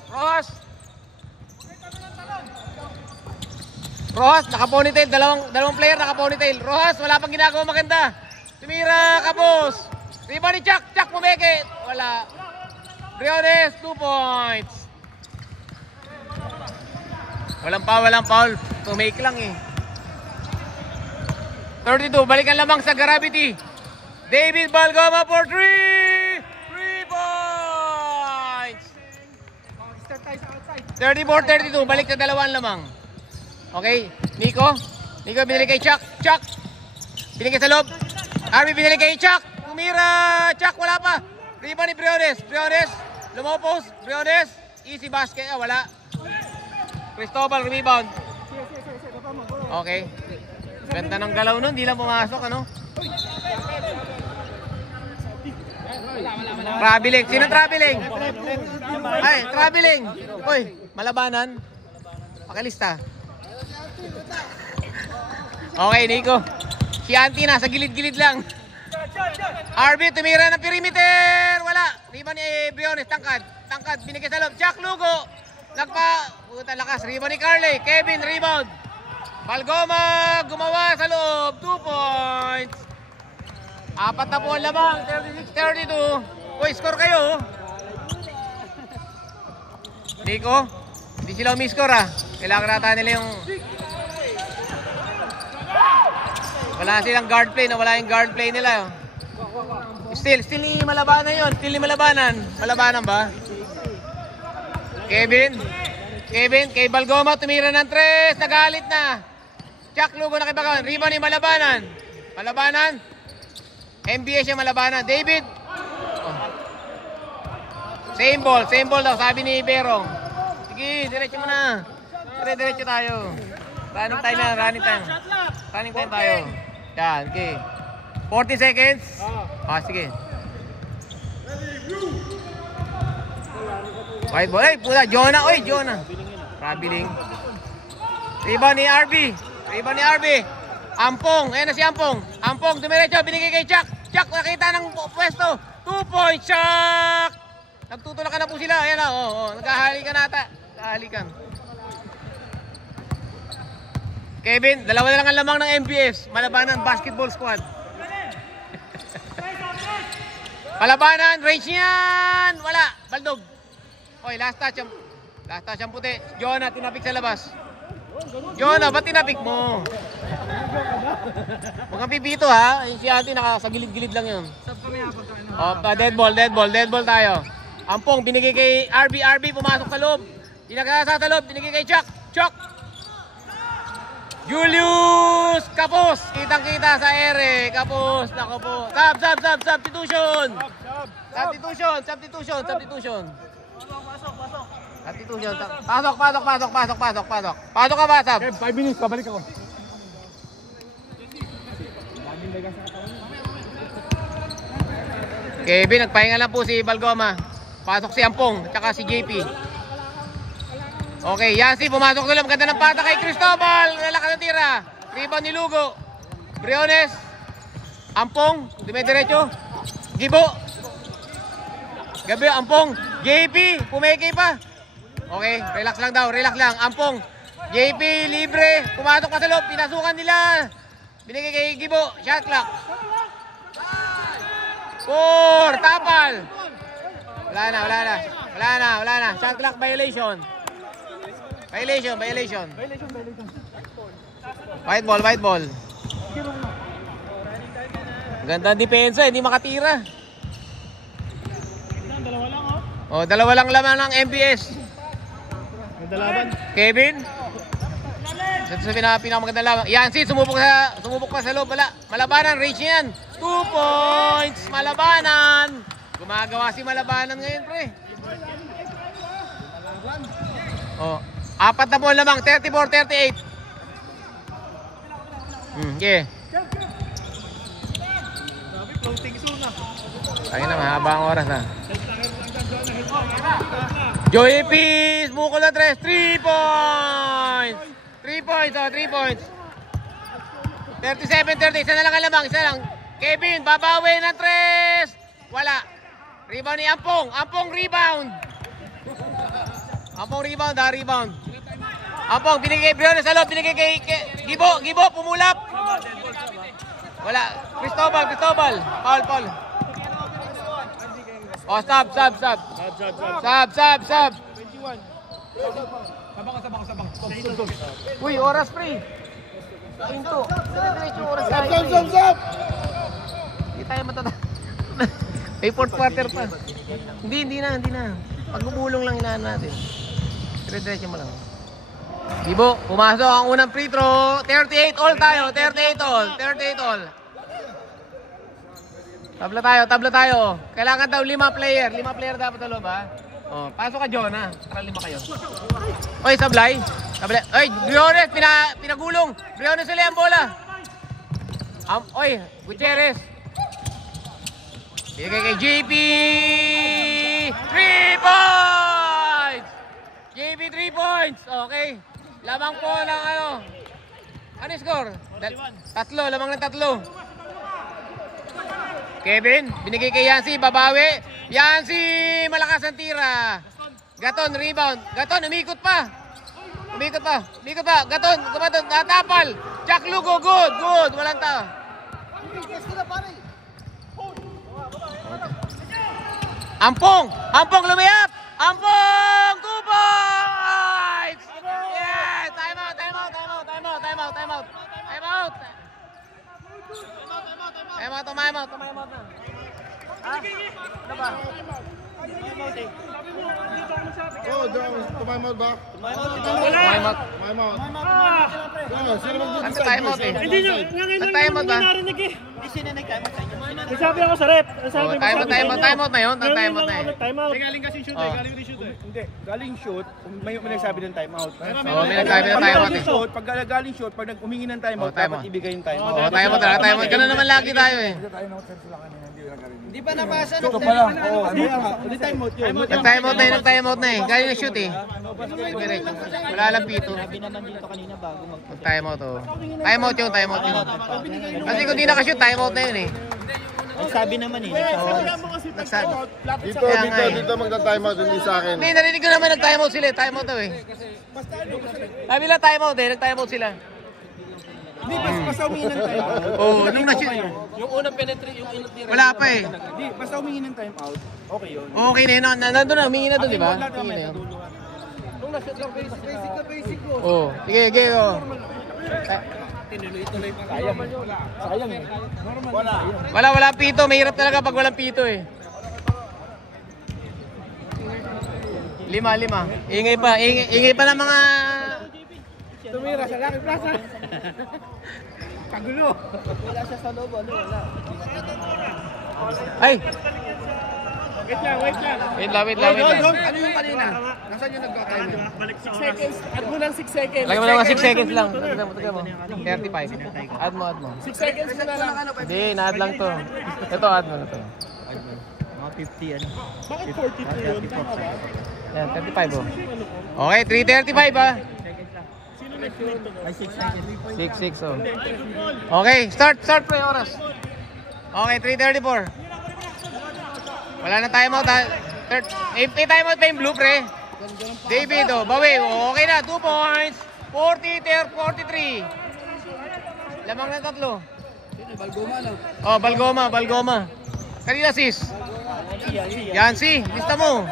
Rojas, naka-ponytail. Dalawang player naka-ponytail. Rojas, wala pang ginagawa maganda. Tumira, kapos. Rebound ni Chuck. Chuck, pumeke. Wala. Briones, 2 points. Walang foul. Tumake lang eh. 32, balikan lamang sa Gravity. David Balgoma for 3 points. 34-32, balik sa dalawang lamang. Okay, Nico binili kay Chuck. Binigay sa loob. Arby binili kay Chuck. Tumira, Chuck, wala pa. Rebound ni Briones, lumopos. Briones, easy basket. Wala. Cristobal, rebound. Okay. Ganda ng galaw nun, di lang pumasok, ano? Traveling. Sino traveling? Ay, traveling. Uy, malabanan. Pakilista. Okay, Nico. Si Auntie nasa gilid-gilid lang. RB, tumira ng perimeter. Wala. Rebound ni Briones, tangkad. Binigay sa loob. Jack Lugo. Puta lakas. Rebound ni Carly. Kevin, rebound. Balgoma, gumawa sa loob. 2 points. 4 na po ang lamang. 36-32. Uy, score kayo. Nico, hindi sila umiscore ah. Kailangan nata nila yung... Wala silang guard play. Wala yung guard play nila. Still ni Malabanan yun. Malabanan ba? Kevin, kay Balgoma, tumira ng 3. Nagalit na. Chuck Lugo na kay Balgoma. Rebound ni Malabanan. NBA siya Malabanan. David. Same ball daw, sabi ni Berong. Sige, diretso mo na. Diretso tayo. Running time tayo. Yan, okay. 40 seconds. Sige. White ball. Ay, puta. Jonah. Traveling. Rebound ni RB. Ampong. Ayan na si Ampong. Dumiretso. Binigay kay Chuck. Nakita ng pwesto. 2 points, Chuck. Nagtutulakan na po sila. Ayan na. Naghahalikan nata. Kevin, dalawa na lang ang lamang ng MBS. Malabanan Basketball Squad. Malabanan, range niyan. Wala. Baldog. Oy, last touch ang puti. Jonah, tinapik sa labas. Jonah, ba't tinapik mo? Huwag kang pipito ha. Si Auntie sa gilid-gilid lang yun. Dead ball tayo. Ampong, binigay kay RB, pumasok sa loob. Dinagasa sa loob, binigay kay Chuck. Julius Kapos, kitang-kita sa ere. Kapos, nako po. Substitution. Substitution. Pasok. Pasok ka ba, Sab? 5 minutes, babalik ako. Kevin, nagpahinga lang po si Balgoma. Pasok si Ampong, tsaka si JP. Okay, Yancy, pumasok na lang. Ganda ng pata kay Cristobal. Nalakas ng tira. Rebound ni Lugo. Briones. Ampong, dumidiretso. Gibo. Gabi, Ampong. JP, pumeke pa. Okay, relax lang. Ampong. JP, libre. Pumasok pa sa loob. Pinasukan nila. Binigay kay Gibo. Shot clock. 4, tapal. Wala na. Shot clock violation. Violation. White ball. Ganda ang depensa, hindi makatira. Dalawa lang laman ng MBS. Kevin. Sa pinakamaganda lamang. Yancy, sumubok pa sa loob. Wala. Malabanan, range yan. 2 points. Malabanan. Gumagawa si Malabanan ngayon, pre. 4 na po lamang. 34-38. Okay. Ayun na, mahaba ang oras na. Joey Peace, bukol na 3 points. 3 points. 37-30, isa na lang ang lamang, Kevin, babawi ng 3. Wala. Rebound ni Ampong. Ampong rebound. Ampong rebound, rebound. Ampong, binigay Briones sa loob, binigay kay Gibo, pumulap. Wala. Cristobal. Paul. Oh, stop. Sab. Sabang. Uy, oras pre. Into. Diretso oras tayo. Sab! Hindi tayo matata. May fourth quarter pa. Hindi na. Pag gumulong lang inaan natin. Diretso mo lang. Gibo, pumasok ang unang free throw. 38 all tayo. 38 all. Tabla tayo. Kailangan daw 5 player. 5 player dapat sa loob, ha? Oh, pasok ka, Jonah. Para 5 kayo. Oy, sablay. Oy, Briones, pinagulong. Briones ulit ang bola. Oy, Gutierrez. Bigay kay JP. 3 points! JP 3 points. Okay. Lamang po ng ano. Ano yung score? 3. Lamang ng 3. Kevin, binigay kay Yancy, babawi. Yancy, malakas ang tira. Gaton, rebound. Gaton, umikot pa. Gaton, gumaton, natapal. Jack Lugo, good. Walang tao. Ampong, lumayap. Ampong, 2 points. Yeah, time out na. Ha? Ano ba? Oh, time out ba? Time out. Sino mag-decide? Time out eh. Hindi nyo, Nag-time out ba? narinig eh. Hindi sino nag-time out sa inyo? Nagsabi ako sa rep. Oh, time out na yun. Time out na eh. Time out. Galing kasi shoot Oh. galing din shoot Hindi, galing shoot, may nagsabi ng time out. Oh, may nagsabi ng time out eh. Pag galing shoot, pag humingi ng time out, Oh, time dapat out. ibigay yung time out. Oh, time out. Ganun naman lagi tayo eh. Hindi pa nabasa na. Hindi time out yun. Nag-time out na eh. Galing na shoot eh. Diretso. Wala lang pito. Sabi naman dito kanina bago mag... Time out oh. Time out yun. Kasi kung di nakashoot, time out na yun eh. Ang sabi naman eh. Nagsabi. Dito magta-time out, hindi sa akin. Hindi, narinig ko naman nag-time out sila eh. Time out daw eh. Sabi lang time out eh. Nag-time out sila. Hindi, basta humingi ng time out. Oo, nung na-shoot. Yung unang penetrate, yung inatira. Wala pa eh. Hindi, basta humingi ng time out, okay yun. Okay na yun. Nandun na, humingi na doon, di ba? Humingi na yun. Nung na-shoot lang, basic ko. Oo. Sige, oh. Sayang eh. Wala. Wala pito. Mahirap talaga pag walang pito eh. 5. Ingay pa ng mga... Tumira sa Lucky Plaza. Kagulo. Wala siya sa loob. Wala. Ay! Wait lang. Wait lang. Ano yung kanina? Nasaan yung nagka-time? 6 seconds. Add mo lang 6 seconds. Lagyan mo lang 6 seconds lang. Lagyan mo. 35. Add mo. 6 seconds mo na lang. Hindi, na-add lang to. Ito, add mo na to. Mga 50 ano. Bakit 42 yun? Tama ba? Yan, 35 oh. Okay, 3:35 ah. Sino nag-shoot? Ay 6 seconds. 6 oh. Okay, start pre oras. Okay, 3:34. Wala na timeout ha. May timeout pa yung blue pre. David oh, bawi. Okay na, 2 points. 43. Lamang na 3. Balgoma lang. Oh, Balgoma. Kanina sis. Yancy, lista mo.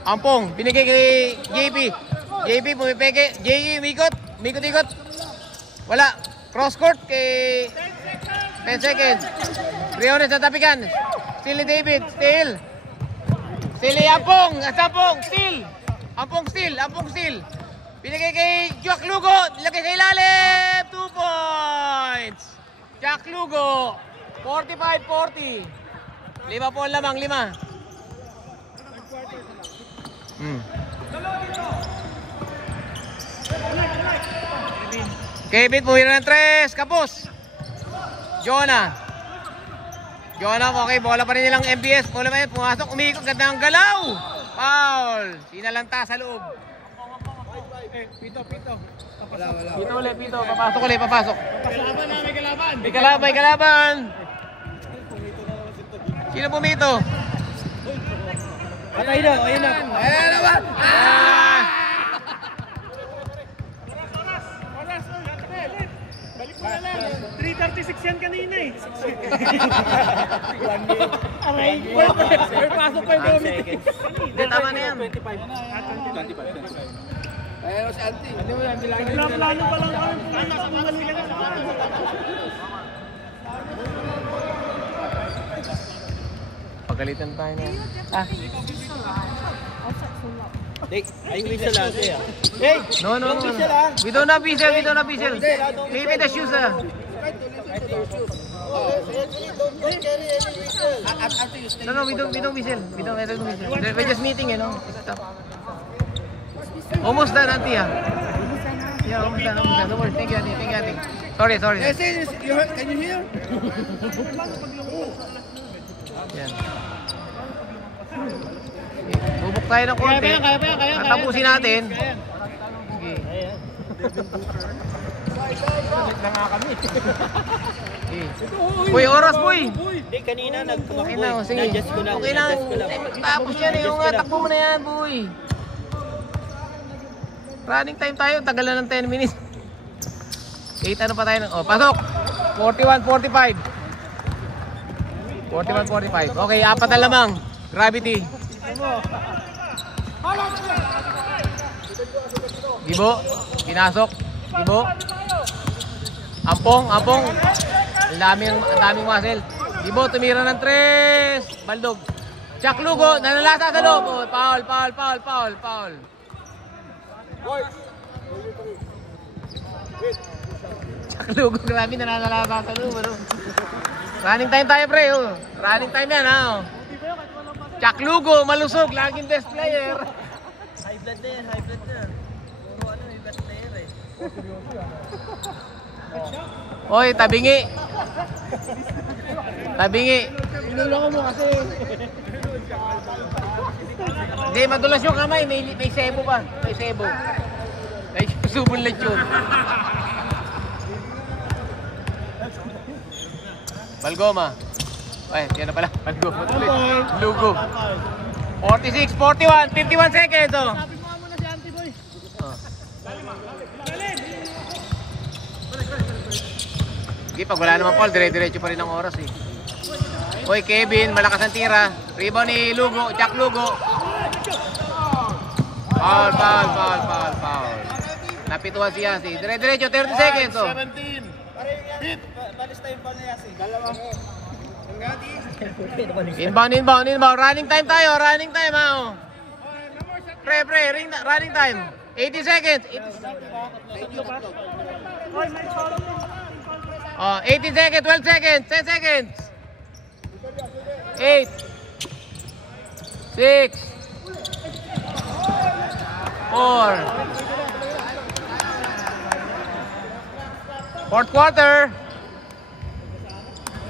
Ampong, binigay kay JP pumipeke. JP, mikot. Wala. Cross court kay 10 seconds. Briones na tapikan. Steal ni David. Steal ni Ampong. Steal. Ampong steal. Binigay kay Jack Lugo. Lagay sa ilalim. 2 points. Jack Lugo. 45-40. 5 po lamang, 5. Kevin, puhira ng 3. Kapos. Jonah, okay. Bola pa rin nilang MBS. Bola pa rin. Pumasok, umikot. Ganda ng galaw. Foul. Sinalanta sa loob. Pito. Pito ulit, pito. Papasok ulit, papasok. Kalaban na, may kalaban. May kalaban, may kalaban. Sino pumito? Patay na, ayun na. Ayan na ba? Ah! Balik mo na lang. 3:36 yan kanina eh. Aray, may pasok pa yung gomit. Hindi, tama na yan. Ayan na si Auntie. Nagla-plano pa lang kami kung ano ang mali lang sa akin. Pagalitan tayo na. Ah, Ay, whistle lang siya. no, no, no. We don't have whistle, we don't have whistle. Maybe the shoes, ah. No, no, we don't whistle. We don't whistle. We're just meeting, you know. Stop. Almost done, auntie, ah. Yeah, almost done. Don't worry. Thank you, auntie. Thank you, auntie. Sorry. Yes, can you hear? Yan. Bubuk tayo ng konti. Kaya. Tapusin natin. Sige. Sige. Uy, oras boy. Hindi, kanina Okay na, sige. na-adjust ko lang. Okay lang. na-adjust ko lang. Tapos yan eh. Yung nga, takbo mo na yan, boy. Running time tayo. Tagal na ng 10 minutes. 8 ano pa tayo? Oh, pasok. 41-45. 41-45. Okay, apat na lamang. Gravity. Gibo. Pinasok. Gibo. Ampong. Ang daming muscle. Gibo, tumira ng 3. Baldog. Chuck Lugo, nanalasa sa loob. Oh, foul. Chuck Lugo, grabe nanalasa sa loob. Ano? Running time tayo, pre. Oh. Running time yan, ha. Oh. Chuck Lugo, malusog. Laging best player. High blood na yan, high blood na. Puro ano, high blood player eh. Oy, tabingi. Inulungan mo kasi. Hindi, madulas yung kamay. May sebo pa. May sebo. May subon lechon. Balgoma. Ay, yan na pala. Balgoma. Lugo. 46, 41, 51 seconds. Oh. Sabi mo muna si Auntie Boy. Sige, pag wala naman Paul, dire-diretso pa rin ang oras eh. Hoy, Kevin, malakas ang tira. Rebound ni Lugo, Jack Lugo. Foul. Napituan si Yasi. Dire-diretso, 30 seconds. Oh. 17. Inbound. Running time tayo, running time ha. Oh. Pre, running time. 80 seconds. 18 seconds, 12 seconds, 10 seconds. 8 6 4 Fourth quarter.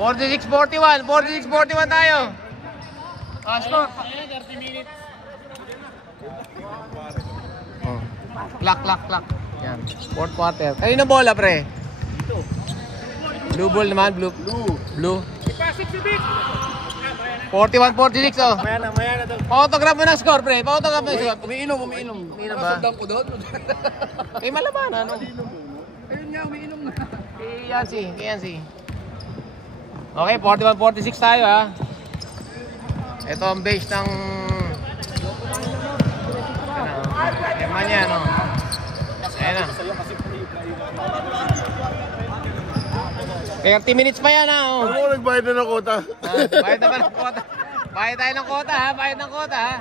46-41 tayo. Score. 30 minutes. Oh. Clock. Yan. Fourth quarter. Kanino bola, pre? Blue ball naman, blue. Ipasok si Vic. 41-46 oh. Maya na doon. Pa-autograph mo ng score, pre. Pa-autograph mo ng score. Umiinom. Umiinom ba? Sundan ko doon. Eh, malaban, ano? Ayun nga, umiinom na. Kay Yancy. Okay, 41-46 tayo, ha. Ito ang base ng... Germania, no? Ayan na. 30 minutes pa yan, ha. Oh. Ako nagbayad na ng kota. Bayad naman ng kota. Bayad tayo ng kota, ha? Bayad ng kota, ha?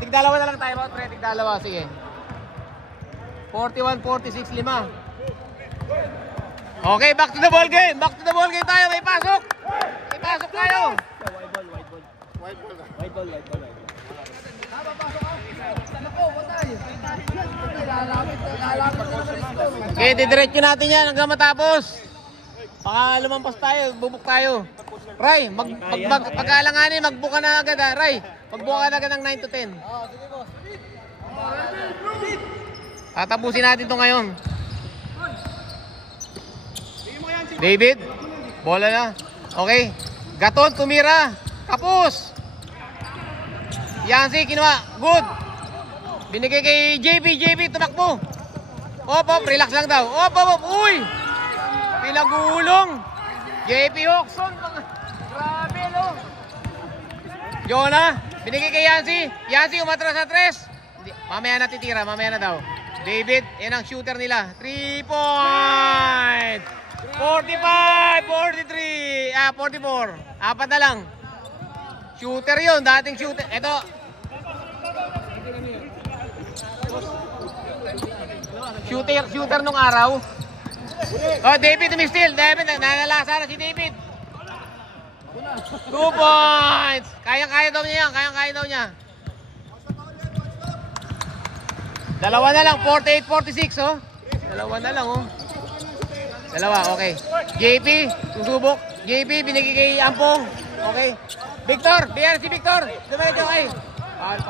Tigdalawa na lang tayo, mga pre. Tigdalawa, sige. 41-46, 5. Okay, back to the ball game. Tayo, may pasok. Tayo. White ball. Okay, didiretso natin yan hanggang matapos. Baka lumampas tayo, bubuk tayo. Ray, pagkalanganin, magbuka na agad, ha. Ray, magbuka na agad ng 9 to 10. Tatapusin natin to ngayon. David. Bola na. Okay. Gaton, tumira. Kapos. Yancy, kinuha. Good. Binigay kay JB, tumakbo. Op, relax lang daw. Op. Uy! Pinagulong. JP Hoxon. Grabe, no? Jonah, binigay kay Yancy. Yancy, umatras sa 3. Mamaya na titira, mamaya na daw. David, yan ang shooter nila. 3 point! 45, 43, 44. Apat na lang. Shooter yun, dating shooter. Ito. Shooter nung araw. Oh, David tumistil. David, nanalasa na si David. 2 points. Kayang-kaya daw niya yan. Kayang-kaya daw niya. Dalawa na lang. 48-46, oh. Dalawa na lang, oh. Dalawa, okay. JP, susubok. JP, binigay kay Ampong. Okay. Victor, bigyan si Victor. Dumiretso, okay. Foul.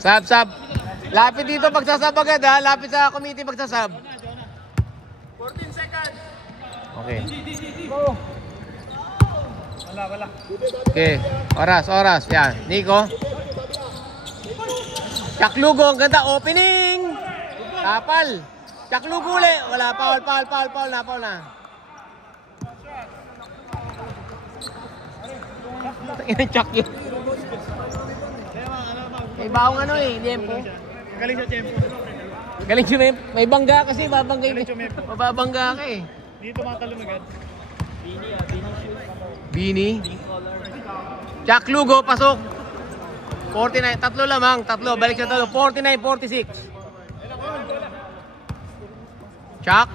Sab. Lapit dito pagsasab agad, ha. Lapit sa committee pagsasab. 14 seconds. Okay. Okay. Oras. Yan. Nico. Chaklugo, ang ganda. Opening. Kapal. Chaklugo ulit. Wala. Foul na. Ina chak yun. May baong ano eh, Jempo. Galing sa Jempo. Galing siya, may bangga kasi, mababangga ka eh. Dito matalon agad. Bini. Jack Lugo, pasok. 49, tatlo, balik sa tatlo. 49-46. Chuck.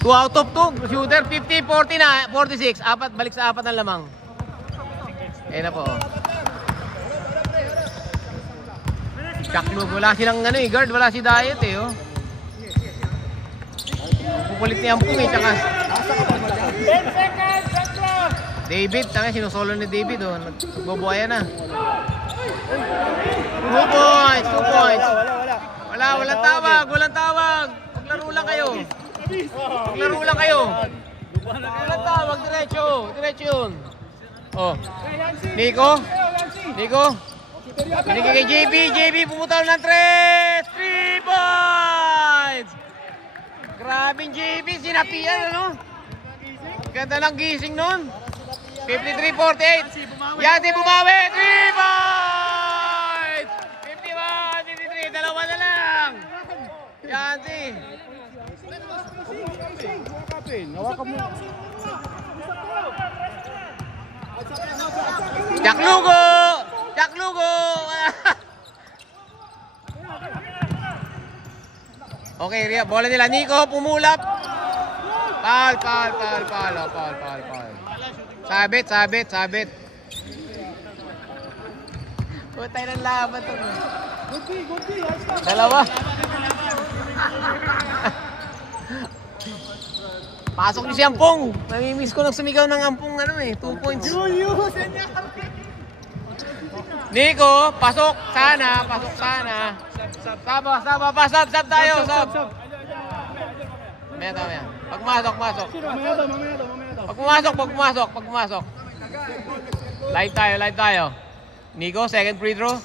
2 out of 2. Shooter, 50-46. Apat, balik sa apat ng lamang. Ayun na po. Chuck Lugo, wala silang ano eh, guard. Wala si Diet eh, oh. Pupulit niya ang pumi, tsaka 10 seconds, Central! David, tanga sinusolo ni David, oh. Nagbubuhaya na. 2 points. Walang tawag. Maglaro lang kayo. Walang tawag, diretso yun. Oh. Nico. Binigay kay JB, pumutaw ng 3 points! Grabe yung JB, sinapian, ano? Ganda ng gising nun. 53-48. Yancy bumawi, 3 points! 51-53, dalawa na lang. Yancy. Jack Lugo! Okay, Ria, bola nila. Nico, pumulap. Foul. Sabit. Putay ng laban to. Dalawa. Pasok niyo si Ampong. Namimiss ko nang sumigaw ng Ampong, 2 points. Nico, pasok sana. Sab tayo. Mamaya. Pag pumasok. Live tayo. Nico, second free throw.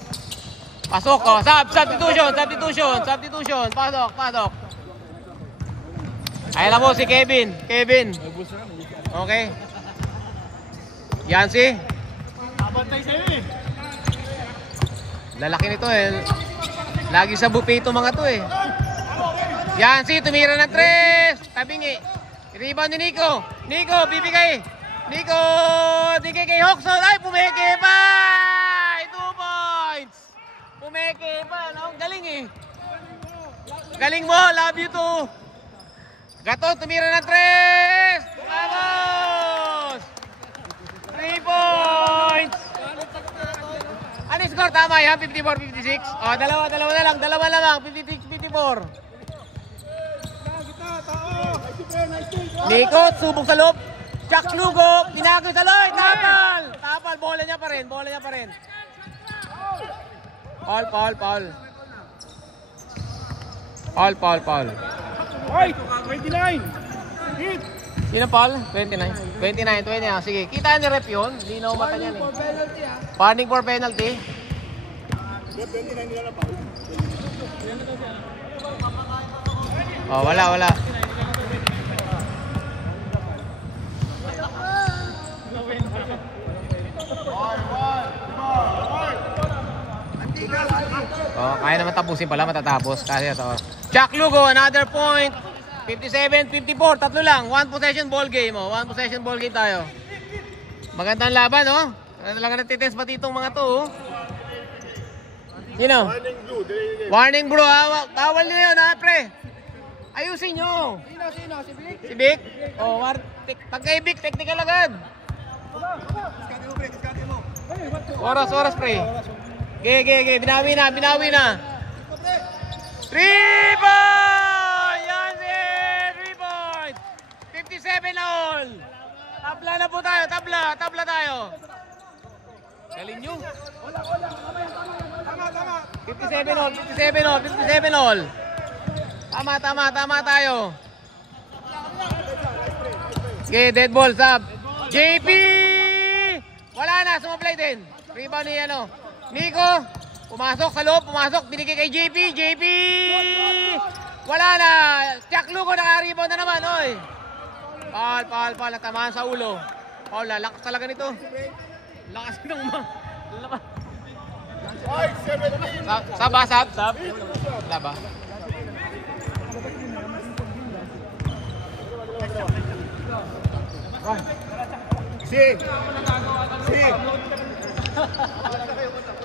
Pasok, oh. Substitution. Pasok. Ay, alam mo si Kevin. Okay. Yancy. Abantay sa'yo eh. Lalaki nito eh. Lagi sa buffet ito mga to eh. Yancy, tumira ng 3. Tabingi. Rebound ni Nico. Bibigay. Nico, digay kay Hoxon. Ay, pumeke pa. 2 points. Pumeke pa. No? Galing eh. Galing mo. Love you too. Gaton, tumira ng 3. Vamos. 3 points. Ano yung score? Tama yan, 54-56. O, dalawa na lang, 56-54. Nico, subok sa loob. Chuck Lugo, pinako sa loob. Tapal! Tapal, bola niya pa rin. Paul. White, 29. Hit. Sino Paul? 29. 29. Sige, kita ni rep yun. Linaw mata niyan eh. Warning for penalty. Oh, wala. Oh, kaya naman tapusin pala, matatapos. Kasi ito. Chuck Lugo, another point. 57-54, tatlo lang. One possession ball game. Oh. One possession ball game tayo. Magandang laban, oh. Talaga natitest pati itong mga to, oh. Sino? Warning blue, ha? Bawal nyo yun, ha, pre? Ayusin nyo. Sino? Si Vic? Si Vic? Oh, pagkay Vic, technical agad. Oras, pre. Ge. Binawi na. 3 point! Yan eh! 3 point! 57 all! Tabla na po tayo, tabla tayo. Galing nyo. 57 all. Tama tayo. Okay, dead ball, sub. JP! Wala na, sumablay din. Rebound ni Nico. Pumasok sa loob, binigay kay JP. Wala na. Chuck Lugo naka-rebound na naman, oy. Paul, natamaan sa ulo. Paul, lakas talaga nito. Lakas ng Sab. Wala ba?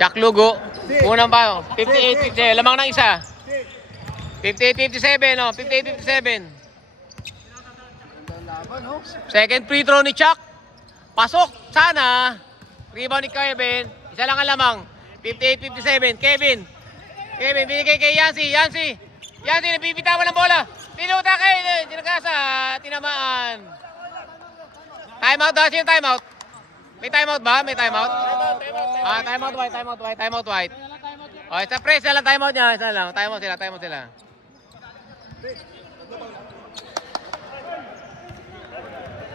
Chuck Lugo. Unang pa. 58-57. Lamang ng isa. 58-57. 58-57. Second free throw ni Chuck. Pasok. Sana. Rebound ni Kevin. Isa lang ang lamang. 58-57. Kevin, binigay kay Yancy, nabibitawan ng bola. Pinuta kay Dinagasa. Tinamaan. Timeout daw. Sino timeout? May timeout ba? Timeout white. O, isa press na lang timeout niya. Isa lang. Timeout sila.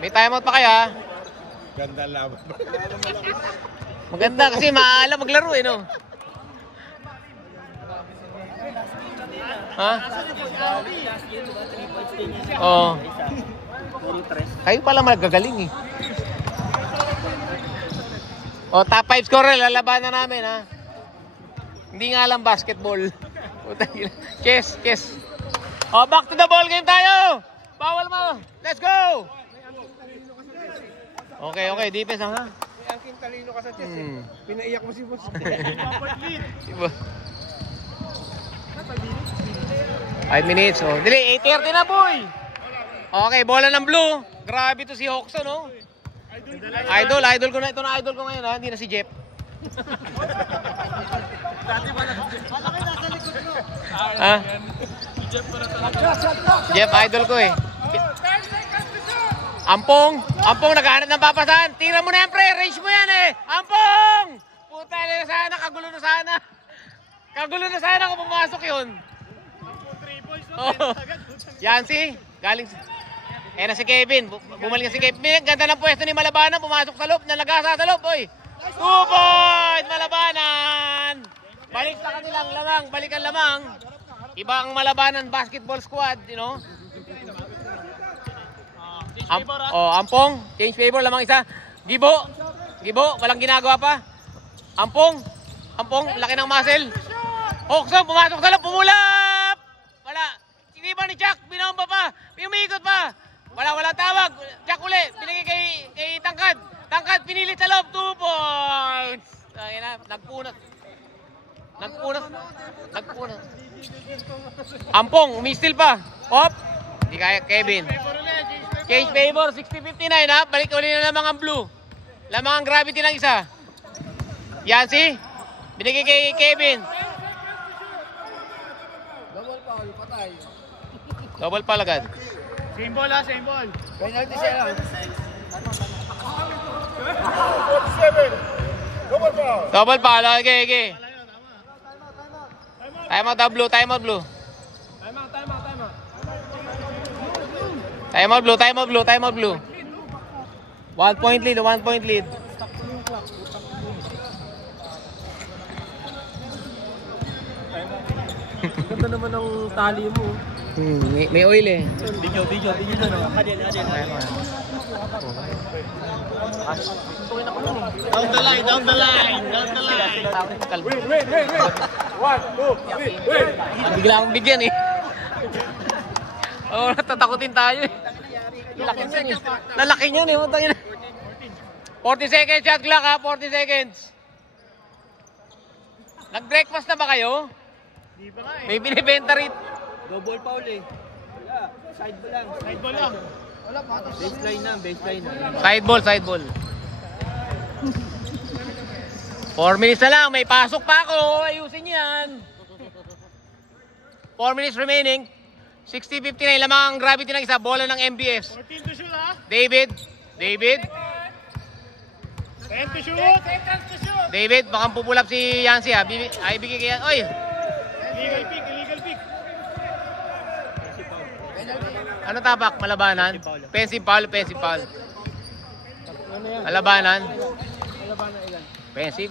May timeout pa kaya? Ganda laban. Maganda kasi maalam maglaro eh, no? Ha? Oo. Kayo pala magagaling eh. O, top 5 scorer, lalabanan namin, ha? Hindi nga lang basketball. Chess. O, back to the ball game tayo! Bawal mo! Let's go! Okay, defense ha? May angking talino ka sa chess eh. Pinaiyak mo si boss. 5 minutes. Oh. Dili, 8:30 na, boy. Okay, bola ng blue. Grabe to si Hoxo, no? Idol ko na. Ito na idol ko ngayon, ha? Hindi na si Jeff. Ha? Jeff, idol ko eh. Ampong, naghahanap ng papasahan. Tira mo na yan, pre. Range mo yan eh. Ampong! Puta na sana, kagulo na sana kung pumasok yun. Oh. Yancy, galing. Na si Kevin. Bumalik si Kevin. Ganda ng pwesto ni Malabanan. Pumasok sa loob. Nalagasa sa loob. Oy. 2 points, Malabanan. Balik sa kanilang lamang. Balikan lamang. Ibang Malabanan basketball squad, you know. Ampong, change favor lamang isa. Gibo, walang ginagawa pa. Ampong, laki ng muscle. Hoxo, pumasok sa loob, pumulap. Wala. Siniba ni Chuck, binomba pa. Umikot pa. Wala tawag. Chuck uli, binigay kay Tangkad. Tangkad, pinilit sa loob, 2 points. Nagpunat. Ampong, umistil pa. Hop. Hindi kaya Kevin. Change favor, 60-59 ha. Balik uli na lamang ang blue. Lamang ang gravity ng isa. Yancy. Binigay kay Kevin. Double foul, patay. Double foul agad. Same ball ha, same ball. Penalty siya lang. 47. Double foul. Double foul. Okay. Time out blue. Time out blue. Time out blue. 1 point lead. 1 point lead. Ganda naman ng tali mo. May oil eh. Video na. Adil. Down the line. Wait. 1, 2, 3, wait. Bigla akong bigyan eh. Oo, natatakutin tayo eh. Lalaki niyan eh. 40 seconds shot clock ha. 40 seconds. Nag-breakfast na ba kayo? Di ba nga eh. May binibenta rin. Double foul eh. Wala. Side ball lang. Side ball lang. Wala, patos. Baseline na. Side ball. 4 minutes na lang. May pasok pa ako. Ayusin yan. 4 minutes remaining. 60-59. Lamang ang gravity ng isa. Bola ng MBS. 14 to shoot ha. David. 10 to shoot. David, baka pupulap si Yancy ha. Ay, bigay kaya. Oy! Illegal pick. Ano tapak? Malabanan? Pensive foul. Malabanan? Pensive?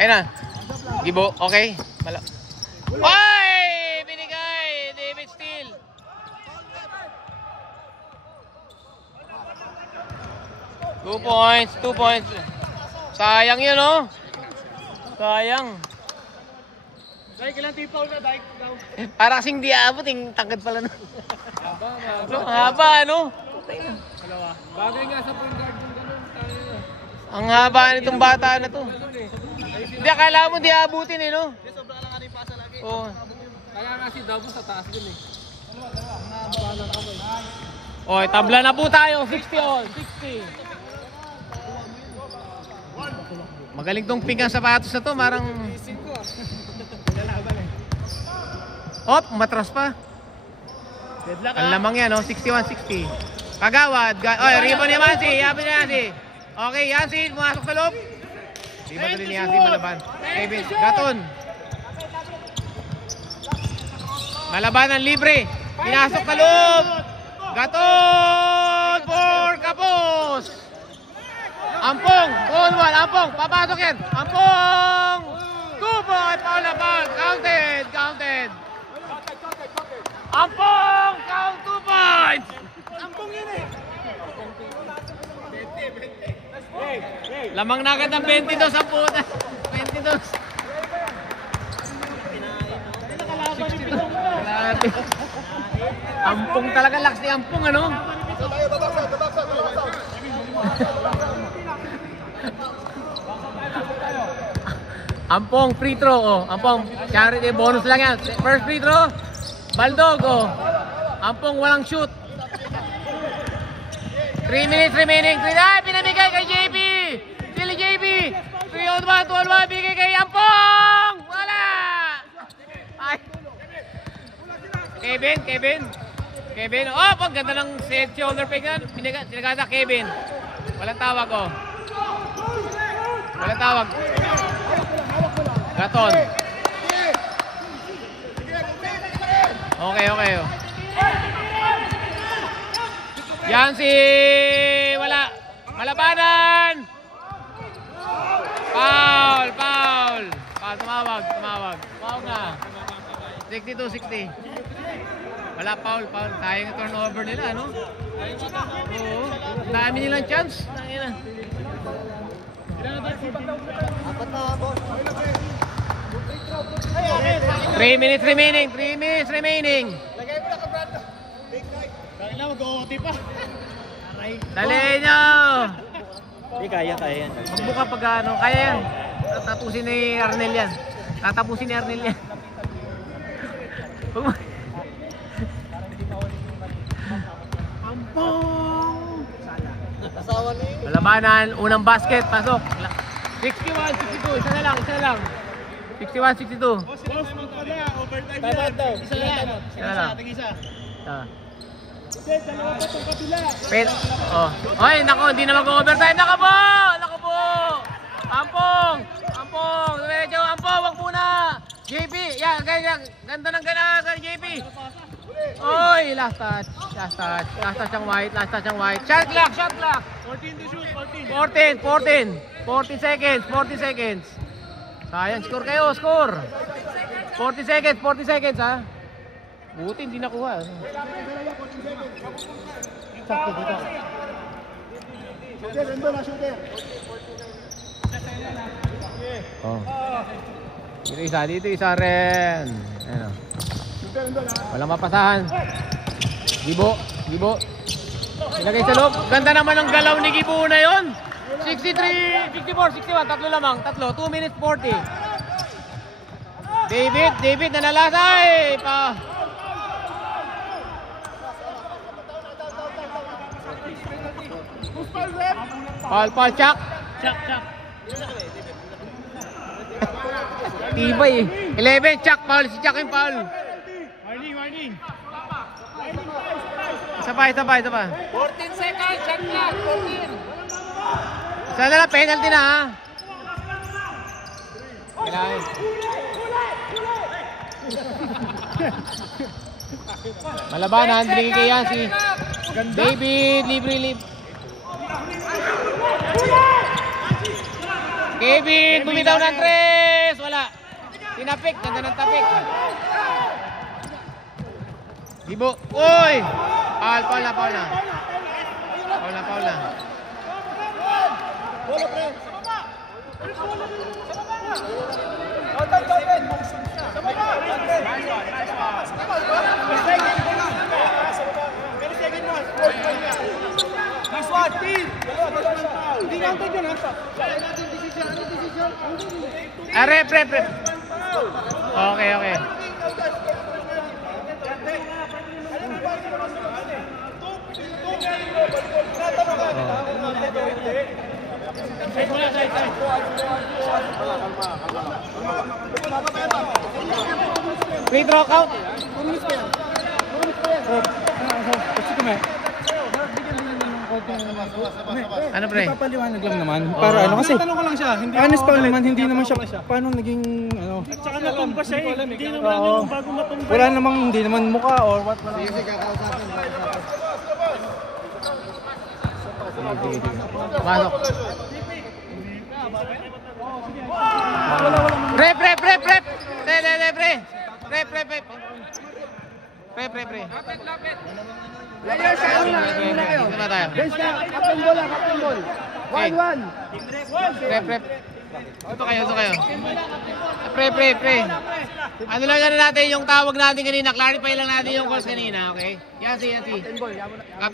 Ayun na. Gibo, okay. Oy! Binigay! David Steele. Two points. Sayang yun, oh. Sayang. Dahil kailan tipaw na, dahil daw. Para kasing di aabot, yung tangkad pala nun. Haba, ano? Bagay nga sa point guard yung ganun. Ang haba nitong bata na to. Hindi, akala mo di aabutin eh, no? Sobrang lang yung pasa lagi. Oo. Kaya nga si Davos sa taas din eh. Oy, tabla na po tayo. 60 all. 60. Magaling tong pink ang sapatos na to. Marang... Op, matras pa. Deadlock Ang lamang yan, no? 61-60. Kagawad. Oy, rebound ni Yancy. Yabi ni Yancy. Okay, Yancy, pumasok sa loob. Di ba tuloy ni Yancy malaban? Kevin, Gaton. Malabanan libre. Pinasok sa loob. Gaton for Kapos. Ampong, Ampong, papasok yan. Ampong. 2 point, foul na foul. Counted. Ampong, count 2 points. Ampong yun eh. Lamang na agad ng 22 sa puta. 22. Grabe. Ampong talaga, lakas ni Ampong, ano? Ampong, free throw, oh. Ampong, charity, bonus lang yan. First free throw, Baldog, oh. Ampong, walang shoot. 3 minutes remaining. Ay, pinamigay kay JB. Sili JB. 3-on-1, 2-on-1, bigay kay Ampong. Wala. Ay. Kevin. Oh, pag ganda ng set shoulder pick na. Sinagasa Kevin. Walang tawag, oh. Walang tawag. Gaton. Okay. Oh. Yancy! Wala! Malabanan! Foul! Tumawag. Foul na. 62-60. Wala, foul. Sayang yung turnover nila, ano? Oo. Dami nilang chance. 3 minutes remaining. Dahil na, mag-OT pa. Dali nyo! Hindi, kaya yan. Magbuka pag ano, kaya yan. Tatapusin ni Arnel yan. Ampong! Malabanan, unang basket, pasok. 61-62, isa na lang. 61-62. Boss, pala, overtime Time out daw. Isa yan. Yan lang. Tig-isa. Ah. Ted, dalawa pa itong kabila. Oh. Ay, nako, hindi na mag-overtime. Nako po! Nako po! Ampong! Ampong! Medyo ampong, wag muna! JP! Yan, ganyan. Ganda ng gana kay JP. Oy, last touch. Last touch. Last touch ang white. Last touch ang white. Shot clock! Shot clock! 14 to shoot, 14, 14. 14. 40 seconds, 40 seconds. Sayang, score kayo, score. 40 seconds, 40 seconds ha. Buti hindi nakuha. Sakto dito. Shooter, nandun na shooter. Oh. Dito isa rin. Ano? Walang mapasahan. Gibo. Ilagay sa loob. Ganda naman ang galaw ni Gibo na yon. 63, 54, 61. Tatlo lamang. 2 minutes 40. David nanalasay. Paul, Chuck. Tibay eh. 11, Chuck, Paul. Si Chuck yung Paul. Warning. Isa pa. 14 seconds, shot clock, 14. Isa na lang, penalty na ha. Kailangan. Malabanan, binigay yan si David, libre. Kevin, bumitaw ng tres. Wala. Tinapik, ganda ng tapik. Gibo. Uy! Paul na. Bola, pre. Nice one, team. Hindi counted yun, ha? Rep. Okay. Free throw count. Ano pre? Papaliwanag lang naman. Para ano kasi? Tanong ko lang siya. Honest pa naman, hindi naman siya paano naging ano. Tsaka natumba siya eh. Hindi naman namin yung bago matumba. Wala namang hindi naman mukha or what. Pasok. Pre. Guys ka, captain ball. 1-1. Pre. Ito kayo. Pre. Ano lang natin yung tawag natin kanina. Clarify lang natin yung calls kanina, okay? Yan si. Captain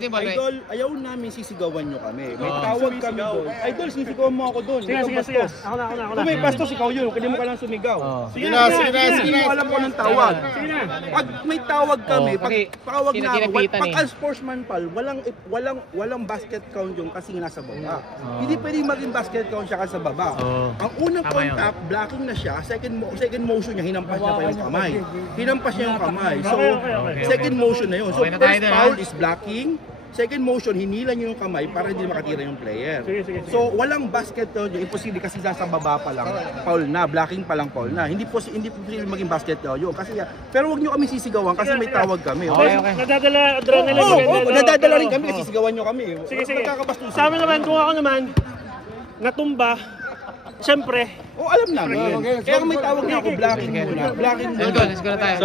ball, right? Idol, ayaw namin sisigawan nyo kami. May tawag kami doon. Idol, sisigawan mo ako doon. Sige. Ako na. Kung may bastos, ikaw yun. Kaya mo ka lang sumigaw. Sige na. Hindi mo alam ko ng tawag. Sige na. Pag may tawag kami, pag kasi tawag na ako, kinakita pag eh. as sportsman pal, walang basket count yung kasi nasa baba. Hindi pwedeng maging basket count siya kasi sa baba. Ang unang Tama yun. contact, blocking na siya. Second motion niya, hinampas niya pa yung kamay. So, Okay. second motion na yun. So, Okay na tayo first dun, foul ha? is blocking. Second motion, hinila niyo yung kamay para hindi makatira yung player. Sige. So, walang basket count yun. Imposible kasi nasa baba pa lang. Foul na, blocking pa lang foul na. Hindi posible maging basket count yun. Kasi, pero wag niyo kami sisigawan kasi may tawag kami. Okay. Nadadala adrenaline. Oo, nadadala rin kami kasi sisigawan niyo kami. Sige. Magkakabastusan. Sa amin naman, kung ako naman, natumba, siyempre, Alam namin. Kaya kung may tawag na ako, blocking muna. Blocking muna. Let's go na tayo.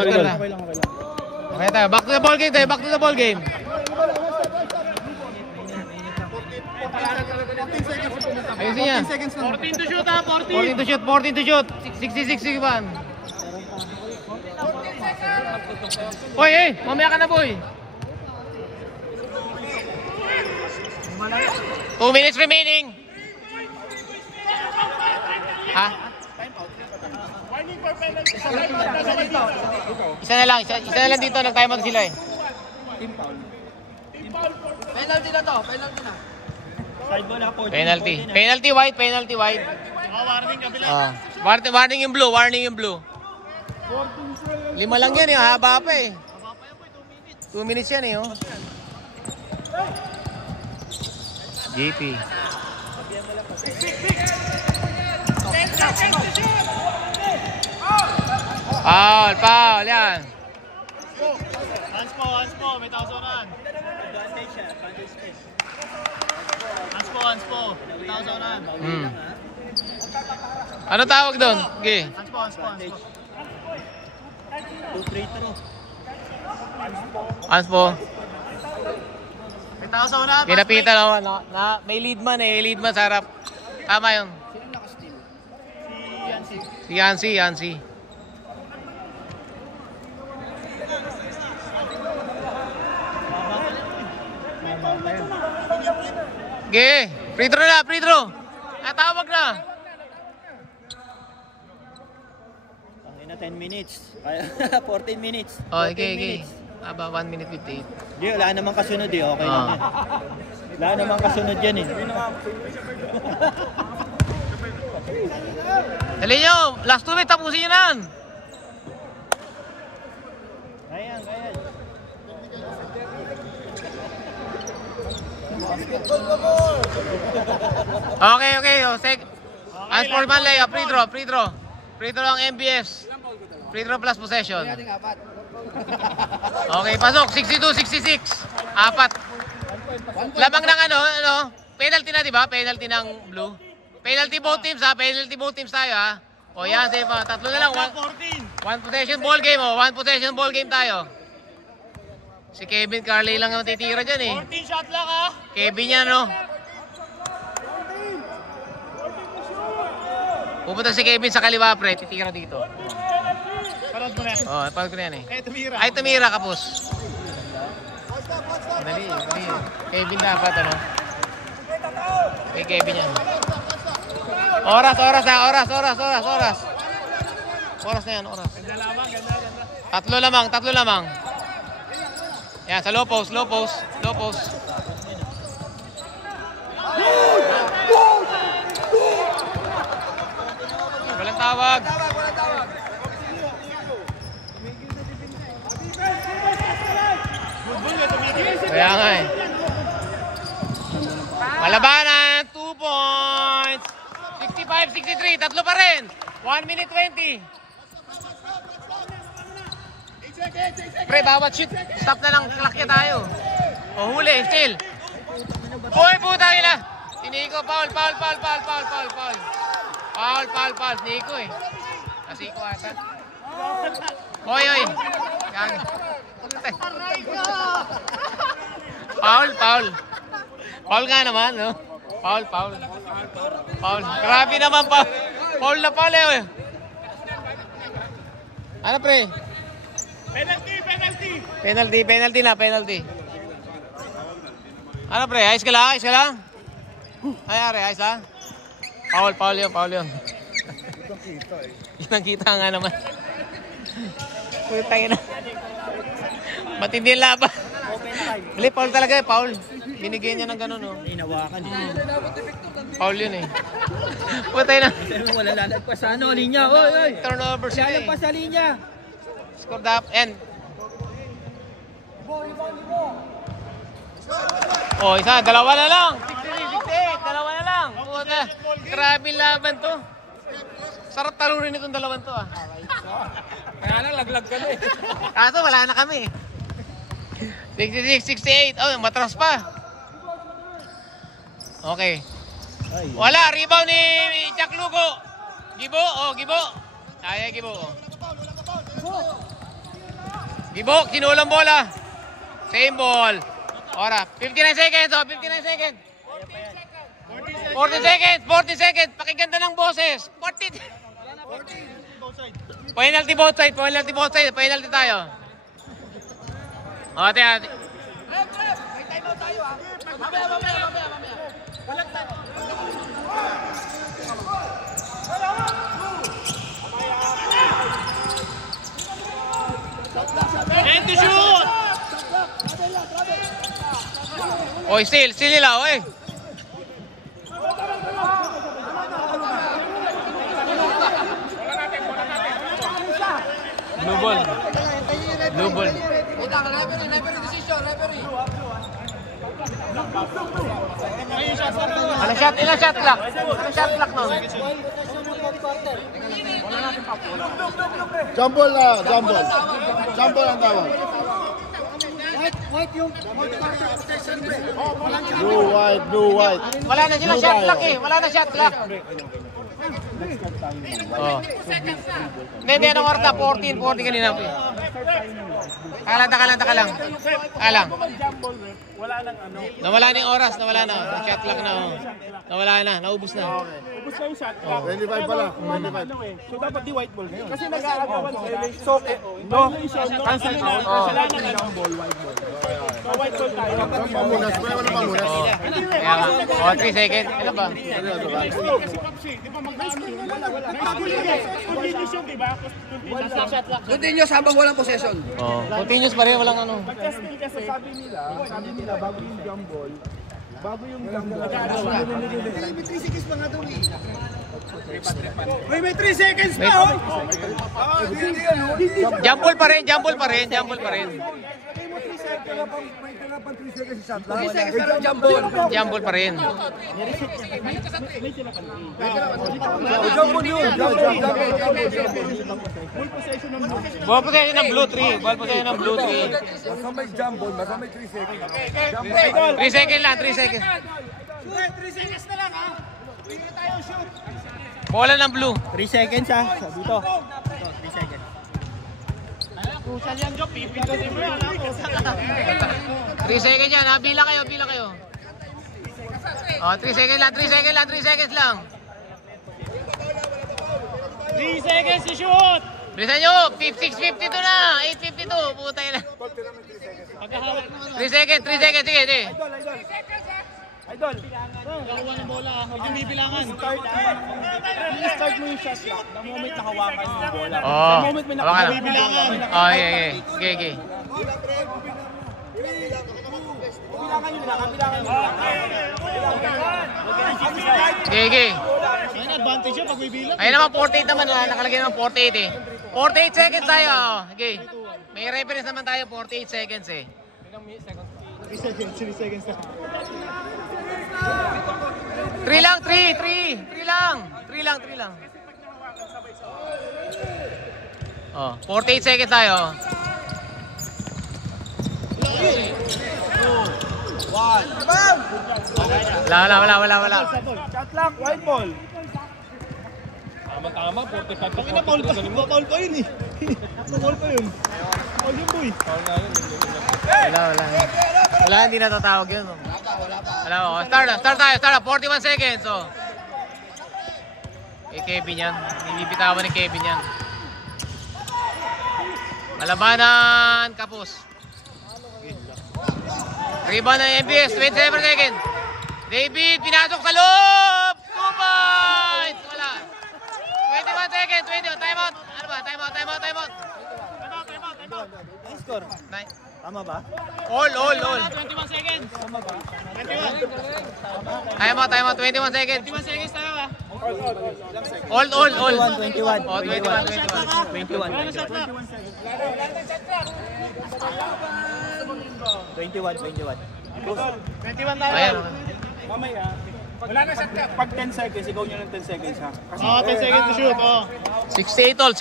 Okay tayo. Back to the ball game. Ayusin niya. 14 to shoot ha, 14 to shoot. 66-61. Boy, mamaya ka na, boy. 2 minutes remaining. Ha? Isa na lang dito, nag-time out sila eh. Penalty na to, penalty na. Side ball ha, 14. Penalty wide. Warning yung blue, warning yung blue. 5 lang yan eh, haba pa eh. 2 minutes yan eh, oh. JP. Foul, yan. Hands po, may tausonan. Hands po, may tausonan. Ano tawag doon? Okay. Hands po. Ans po. May tausonan. Pinapita lang. May lead man eh. Lead man sa harap. Tama yun. Si Yancy. Okay. Free throw. Tawag na. Ang ina 10 minutes. 14 minutes. Oh, 14 okay. minutes. Aba, 1 minute 58. Di, wala namang kasunod eh. Okay lang yan. Wala namang kasunod yan eh. Dali nyo. Last 2 minutes. Tapusin nyo na. Kaya. Okay. As for man layup, free throw. Free throw ang MBS. Free throw plus possession. Okay, pasok. 62-66. 4. Lamang ng penalty na, di ba? Penalty ng blue. Penalty both teams ha. Penalty both teams tayo ha. O yan, safe ha. Tatlo na lang. One possession ball game o. One possession ball game tayo. Si Kevin Carley lang ang titira dyan eh. 14 shot lang ha. Kevin yan no. Pupunta si Kevin sa kaliwa pre. Titira dito. Parod mo na. Oh, pagod ko na yan eh. Tumira. Ay, tumira kapos. Dali. Kevin dapat ano. Kay Kevin yan. Oras na yan, oras. Tatlo lamang. Yan, sa low post. Walang tawag. Kaya nga eh. Malabanan, 2 points. 65-63, tatlo pa rin. 1 minute 20. Pre, bawat shoot. Stop na lang, klakya tayo. O huli, still. Boy, puta nila. Si Nico, foul. Foul. Nico eh. Kasi ko ata. Oy. Yan. Foul. Foul nga naman, no? Foul. Grabe naman pa. Foul na pala eh. Ano pre? Penalty. Ano pre? Ayos ka lang? Ayos lang? Foul yun. Kitang-kita nga naman. Putang ina. Matindi ang laban. Hindi, foul talaga eh, foul. Binigyan niya ng gano'n, no? Hinawakan eh. Foul yun eh. Putay na. Wala lalagpas sa linya. Oy. Turnover siya eh. Lalagpas sa linya. Scored up, end. Oh, isa, dalawa na lang. 66-68, dalawa na lang. Puta, grabe laban to. Sarap talurin itong dalawan to ah. Kaya lang, laglag ka na eh. Kaso wala na kami. 66-68, oh, matras pa. Okay. Wala, rebound ni Jack Lugo. Gibo. Ay, Gibo. Gibo, kinulang bola. Same ball. Ora, 59 seconds. 40 seconds. Pakiganda ng boses. 40. Penalty both side. Penalty tayo. Ate. May time out tayo ah. Mamaya. Walang time. And to shoot! Oy, still nila, oy. Ilang shot clock? Anong shot clock nun? Jumble na, jumble. Jumble ang tawag. Blue, white, blue, white. Wala na sila shot clock eh. Wala na shot clock. Oh. Hindi, anong oras na? 14 kanina po eh. Taka lang. Nawala na yung oras, nawala na. Shot clock na. Oh. Nawala na, naubos na. Ubus na yung shot. 25 pala, 25. So dapat di white ball ngayon. Kasi nag-aagawan sa LA. So, no. Cancel out. Kasalanan na lang ball, white ball. So white ball tayo. Pamunas, may wala pamunas. Kaya nga. 3 seconds. Ano ba? Continuous yung, diba? Continuous habang walang possession. Oh. Continuous pa rin, walang ano. Pag-testing kasi, Sabi nila bago yung jump ball, May 3 seconds pa nga daw eh. may 3 seconds pa, oh! Jump ball pa rin. May pero jump ball. Jump ball pa rin. Jump ball yun. Ball possession ng blue 3. Ball possession ng blue 3. Basta may jump ball, basta may 3 seconds. 3 seconds lang, 3 seconds. 3 seconds na lang, ha? Hindi tayo shoot. Bola ng blue. 3 seconds, ha? Dito. 3 seconds. Crucial yan, Joe. Pipindutin mo yan, ha? 3 seconds yan, ha? Bilang kayo. Oh, 3 seconds lang. 3 seconds lang. 3 seconds to shoot! Bilisan nyo, 6:52 na. 8:52, putay na. 3 seconds, sige. Idol. Nakakuha ng bola. Huwag yung bibilangan. I-start mo yung shot clock. The moment nakawakan mo yung bola. Oh, The moment may nakabibilangan. Oh, okay. Bilangan nyo lang. Okay. Ayun, advantage yun pag may bilang. Ayun naman, 48 naman. Nakalagay naman 48 eh. 48 seconds tayo. Okay. May reference naman tayo, 48 seconds eh. 3 seconds na. 3 lang. Oh, 48 seconds tayo. Wala. Shot clock, white ball. Tama, 45 pa. Foul pa yun eh. Foul pa yun. Foul yun, boy. Wala, hindi natatawag yun. Wala, oh. Start tayo. 41 seconds, oh. Kevin yan. Nilibitawan ni Kevin yan. Malabanan, kapos. Rebound ng MBS, 27 seconds. David, pinasok sa loob! 2 points! Wala. 21 seconds, 20. Time out. Ano ba? Time out. Ang score? Tama ba? All. 21 seconds. Tama ba? 21. Time out. 21 seconds. 21 seconds tayo, ha? All. 21. Oh, 21. Wala na shot clock. 21 tayo. Ayan. Mamaya. Wala na shot clock. Pag 10 seconds, ikaw nyo ng 10 seconds, ha? 10 seconds to shoot, 68 all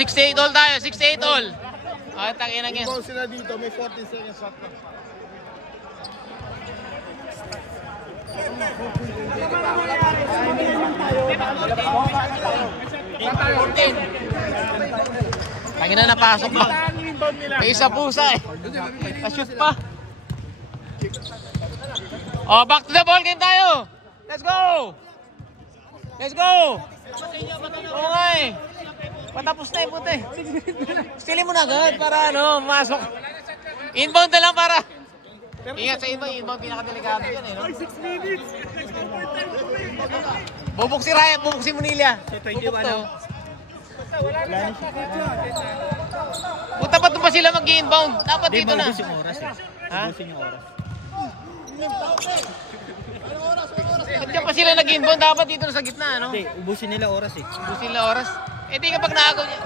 tayo. 68 all. Ah, tangina niya. Kung sila dito, may 14 seconds shot na. Tangina, napasok pa. May isa pusa eh. Pa-shoot pa. Oh, back to the ball game tayo. Let's go. Oo nga eh. Patapos na yung puti. Stealin mo na agad para masok. Inbound na lang para. Ingat sa inbound pinakadelikado yan eh. No? 6 minutes. Bubuk si Ryan, bubuk si Munilla. So, 21 na. Kung tapat pa sila mag-inbound, dapat dito na. Ubusin yung oras eh. Ha? Ubusin yung oras. Ba't dyan pa sila nag-inbound, dapat dito na sa gitna, no? Hindi, ubusin nila oras eh. Gusto nila oras. Eh di kapag naagaw niya.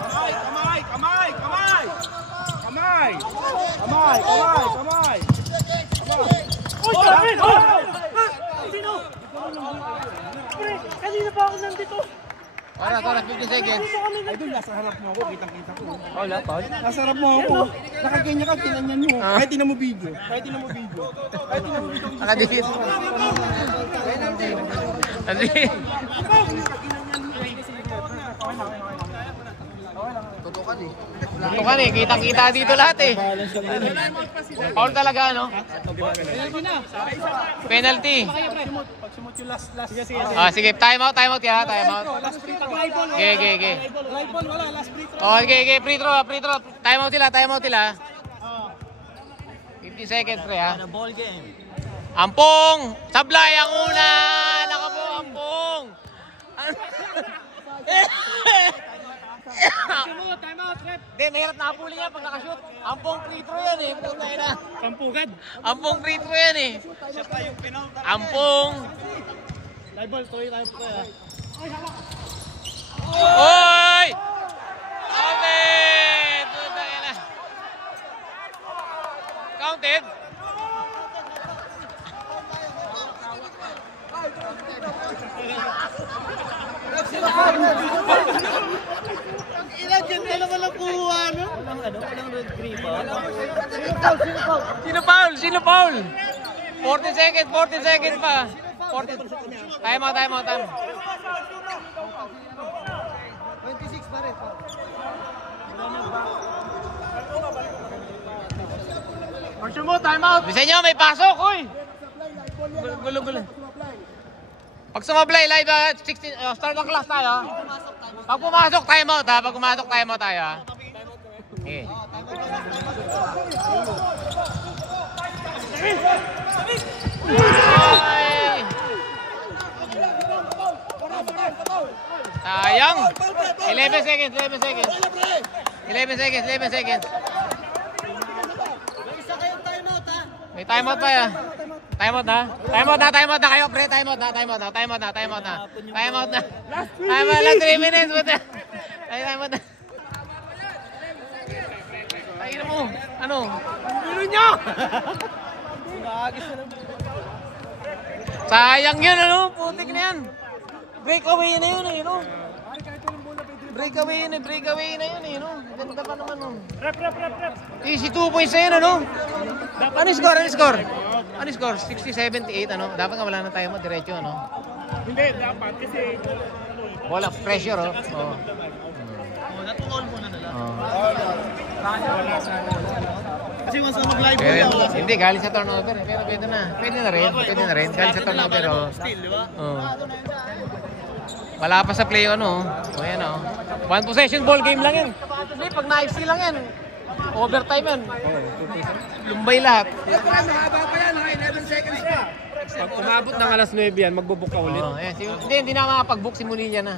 Kamay! Kamay! Kamay! Kamay! Kamay! Uy! Sabi! Sino? Pre, kanina pa ako nandito. Oras, 15 seconds. Idol, nasa harap mo ako, kitang-kita ko. Wala, Paul. Nasa harap mo ako. Nakaganyan ka, tinanyan mo. Kahit tinan mo video. Kahit tinan mo video. Kahit tinan mo video. Nakadikit. Kasi, tutukan eh. Kitang-kita dito lahat eh. Paul talaga, ano? Penalty. Pagsimot yung last. Sige, time out ya, time out. Last free throw. Live ball. Ge. Live ball, wala. Last free throw. Ge, free throw. Time out sila. 50 seconds pre ha. Ano, ball game. Ampong! Sablay ang una! Naka po, Ampong! Time out, rep. Hindi, mahirap na hapulin yan pag nakashoot. Ampong free throw yan eh. Puta na. Sampugad. Ampong free throw yan eh. Ampong! Live ball, tuloy tayo po kaya. Oy! Counted! Puta na. Counted? Ilan dyan, dalawa lang kuha, no? Walang red green ba? Sino foul? 40 seconds pa. 40. Time out. 26 pa rin. Action mo, time out. Bisa nyo, may pasok, oy! Gulo. Pag sumablay, live 16, start ng class tayo. Pag pumasok, time out ha. Pag pumasok, time out tayo ha. Okay. Ay! Sayang! 11 seconds. 11 seconds. May timeout pa ya. Timeout na kayo, pre. Timeout na. Timeout na. Lang 3 minutes. Timeout na. Tayo mo. Ano? Gulo nyo! Sayang yun, ano? Putik na yan. Breakaway na yun, eh, no? Breakaway na yun, eh, no? Ganda pa naman, no? Rep. Easy 2 points na yun, ano? Ano score? 60-78, ano? Dapat nga wala na tayo mo, diretso, ano? Hindi, dapat kasi... Wala, pressure, oh. Oh. Natungol mo na nila. Kasi mas mag-live ball Pero, ako. hindi, galing sa turnover, eh. Pero pwede na rin. Galing sa turnover, oh. Still, di ba? Oh. Wala pa sa play, ano? O, yan, oh. One possession ball game lang yan. Hindi, pag na-steal lang yan. Overtime yan. Lumbay lahat. Mahaba pa yan, 11 seconds pa. Pag umabot ng alas 9 yan, magbubook ka ulit. Oh, yan. Hindi na makapag-book si Munilla na.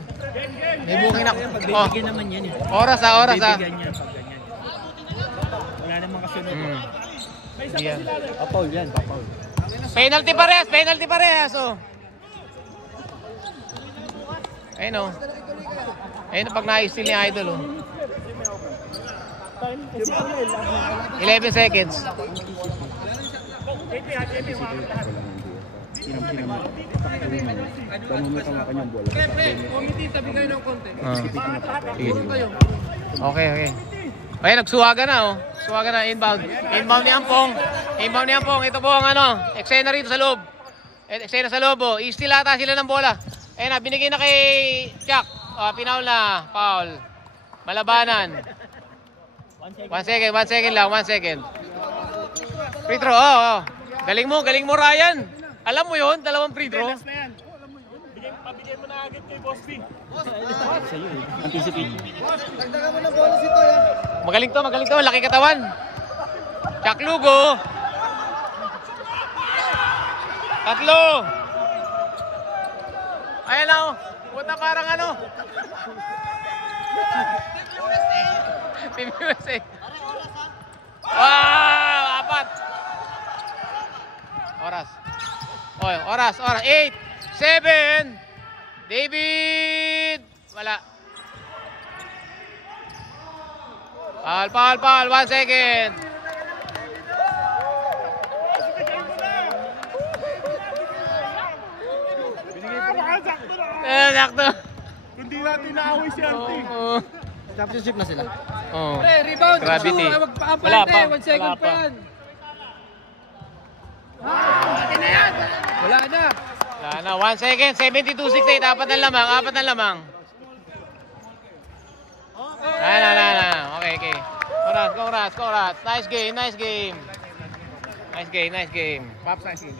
May booking na. Oh. Pagbibigyan naman yan eh. Oras. Bibigyan yan pag ganyan. Wala namang kasunod. Yeah. Papaul yan, papaul. Penalty parehas, oh. Ayun, oh. Ayun, pag na-steal ni Idol, oh. 11 seconds. Okay. Okay, nagsuwaga na, oh. Suwaga na, inbound. Inbound ni Ampong. Ito po ang ano, eksena rito sa loob. Eksena sa loob, oh. I-steal ata sila ng bola. Ayun na, binigay na kay Chuck. Pinaul na, foul. Malabanan. 1 second. Free throw, oh. Galing mo, Ryan. Alam mo yun, 2 free throw. Last na yan. Pabigyan mo na agad kay Boss B. Anticipate. Dagdagan mo na bonus ito, ya. Magaling to, laki katawan. Chuck Lugo. 3. Ayan na, oh. Puta parang ano. Team USA. Wow, 4. Oras. 8, 7. David. Wala. Foul. 1 second. Sakto. Kundi natin naaway si Ante. Oo. Championship na sila. Oo. Rebound. Gravity. Wala pa. 1 second pa yan. Wala na. Wala na. 1 second. 72-68. Apat na lamang. Na. Okay. Congrats. Nice game. Pops, nice game.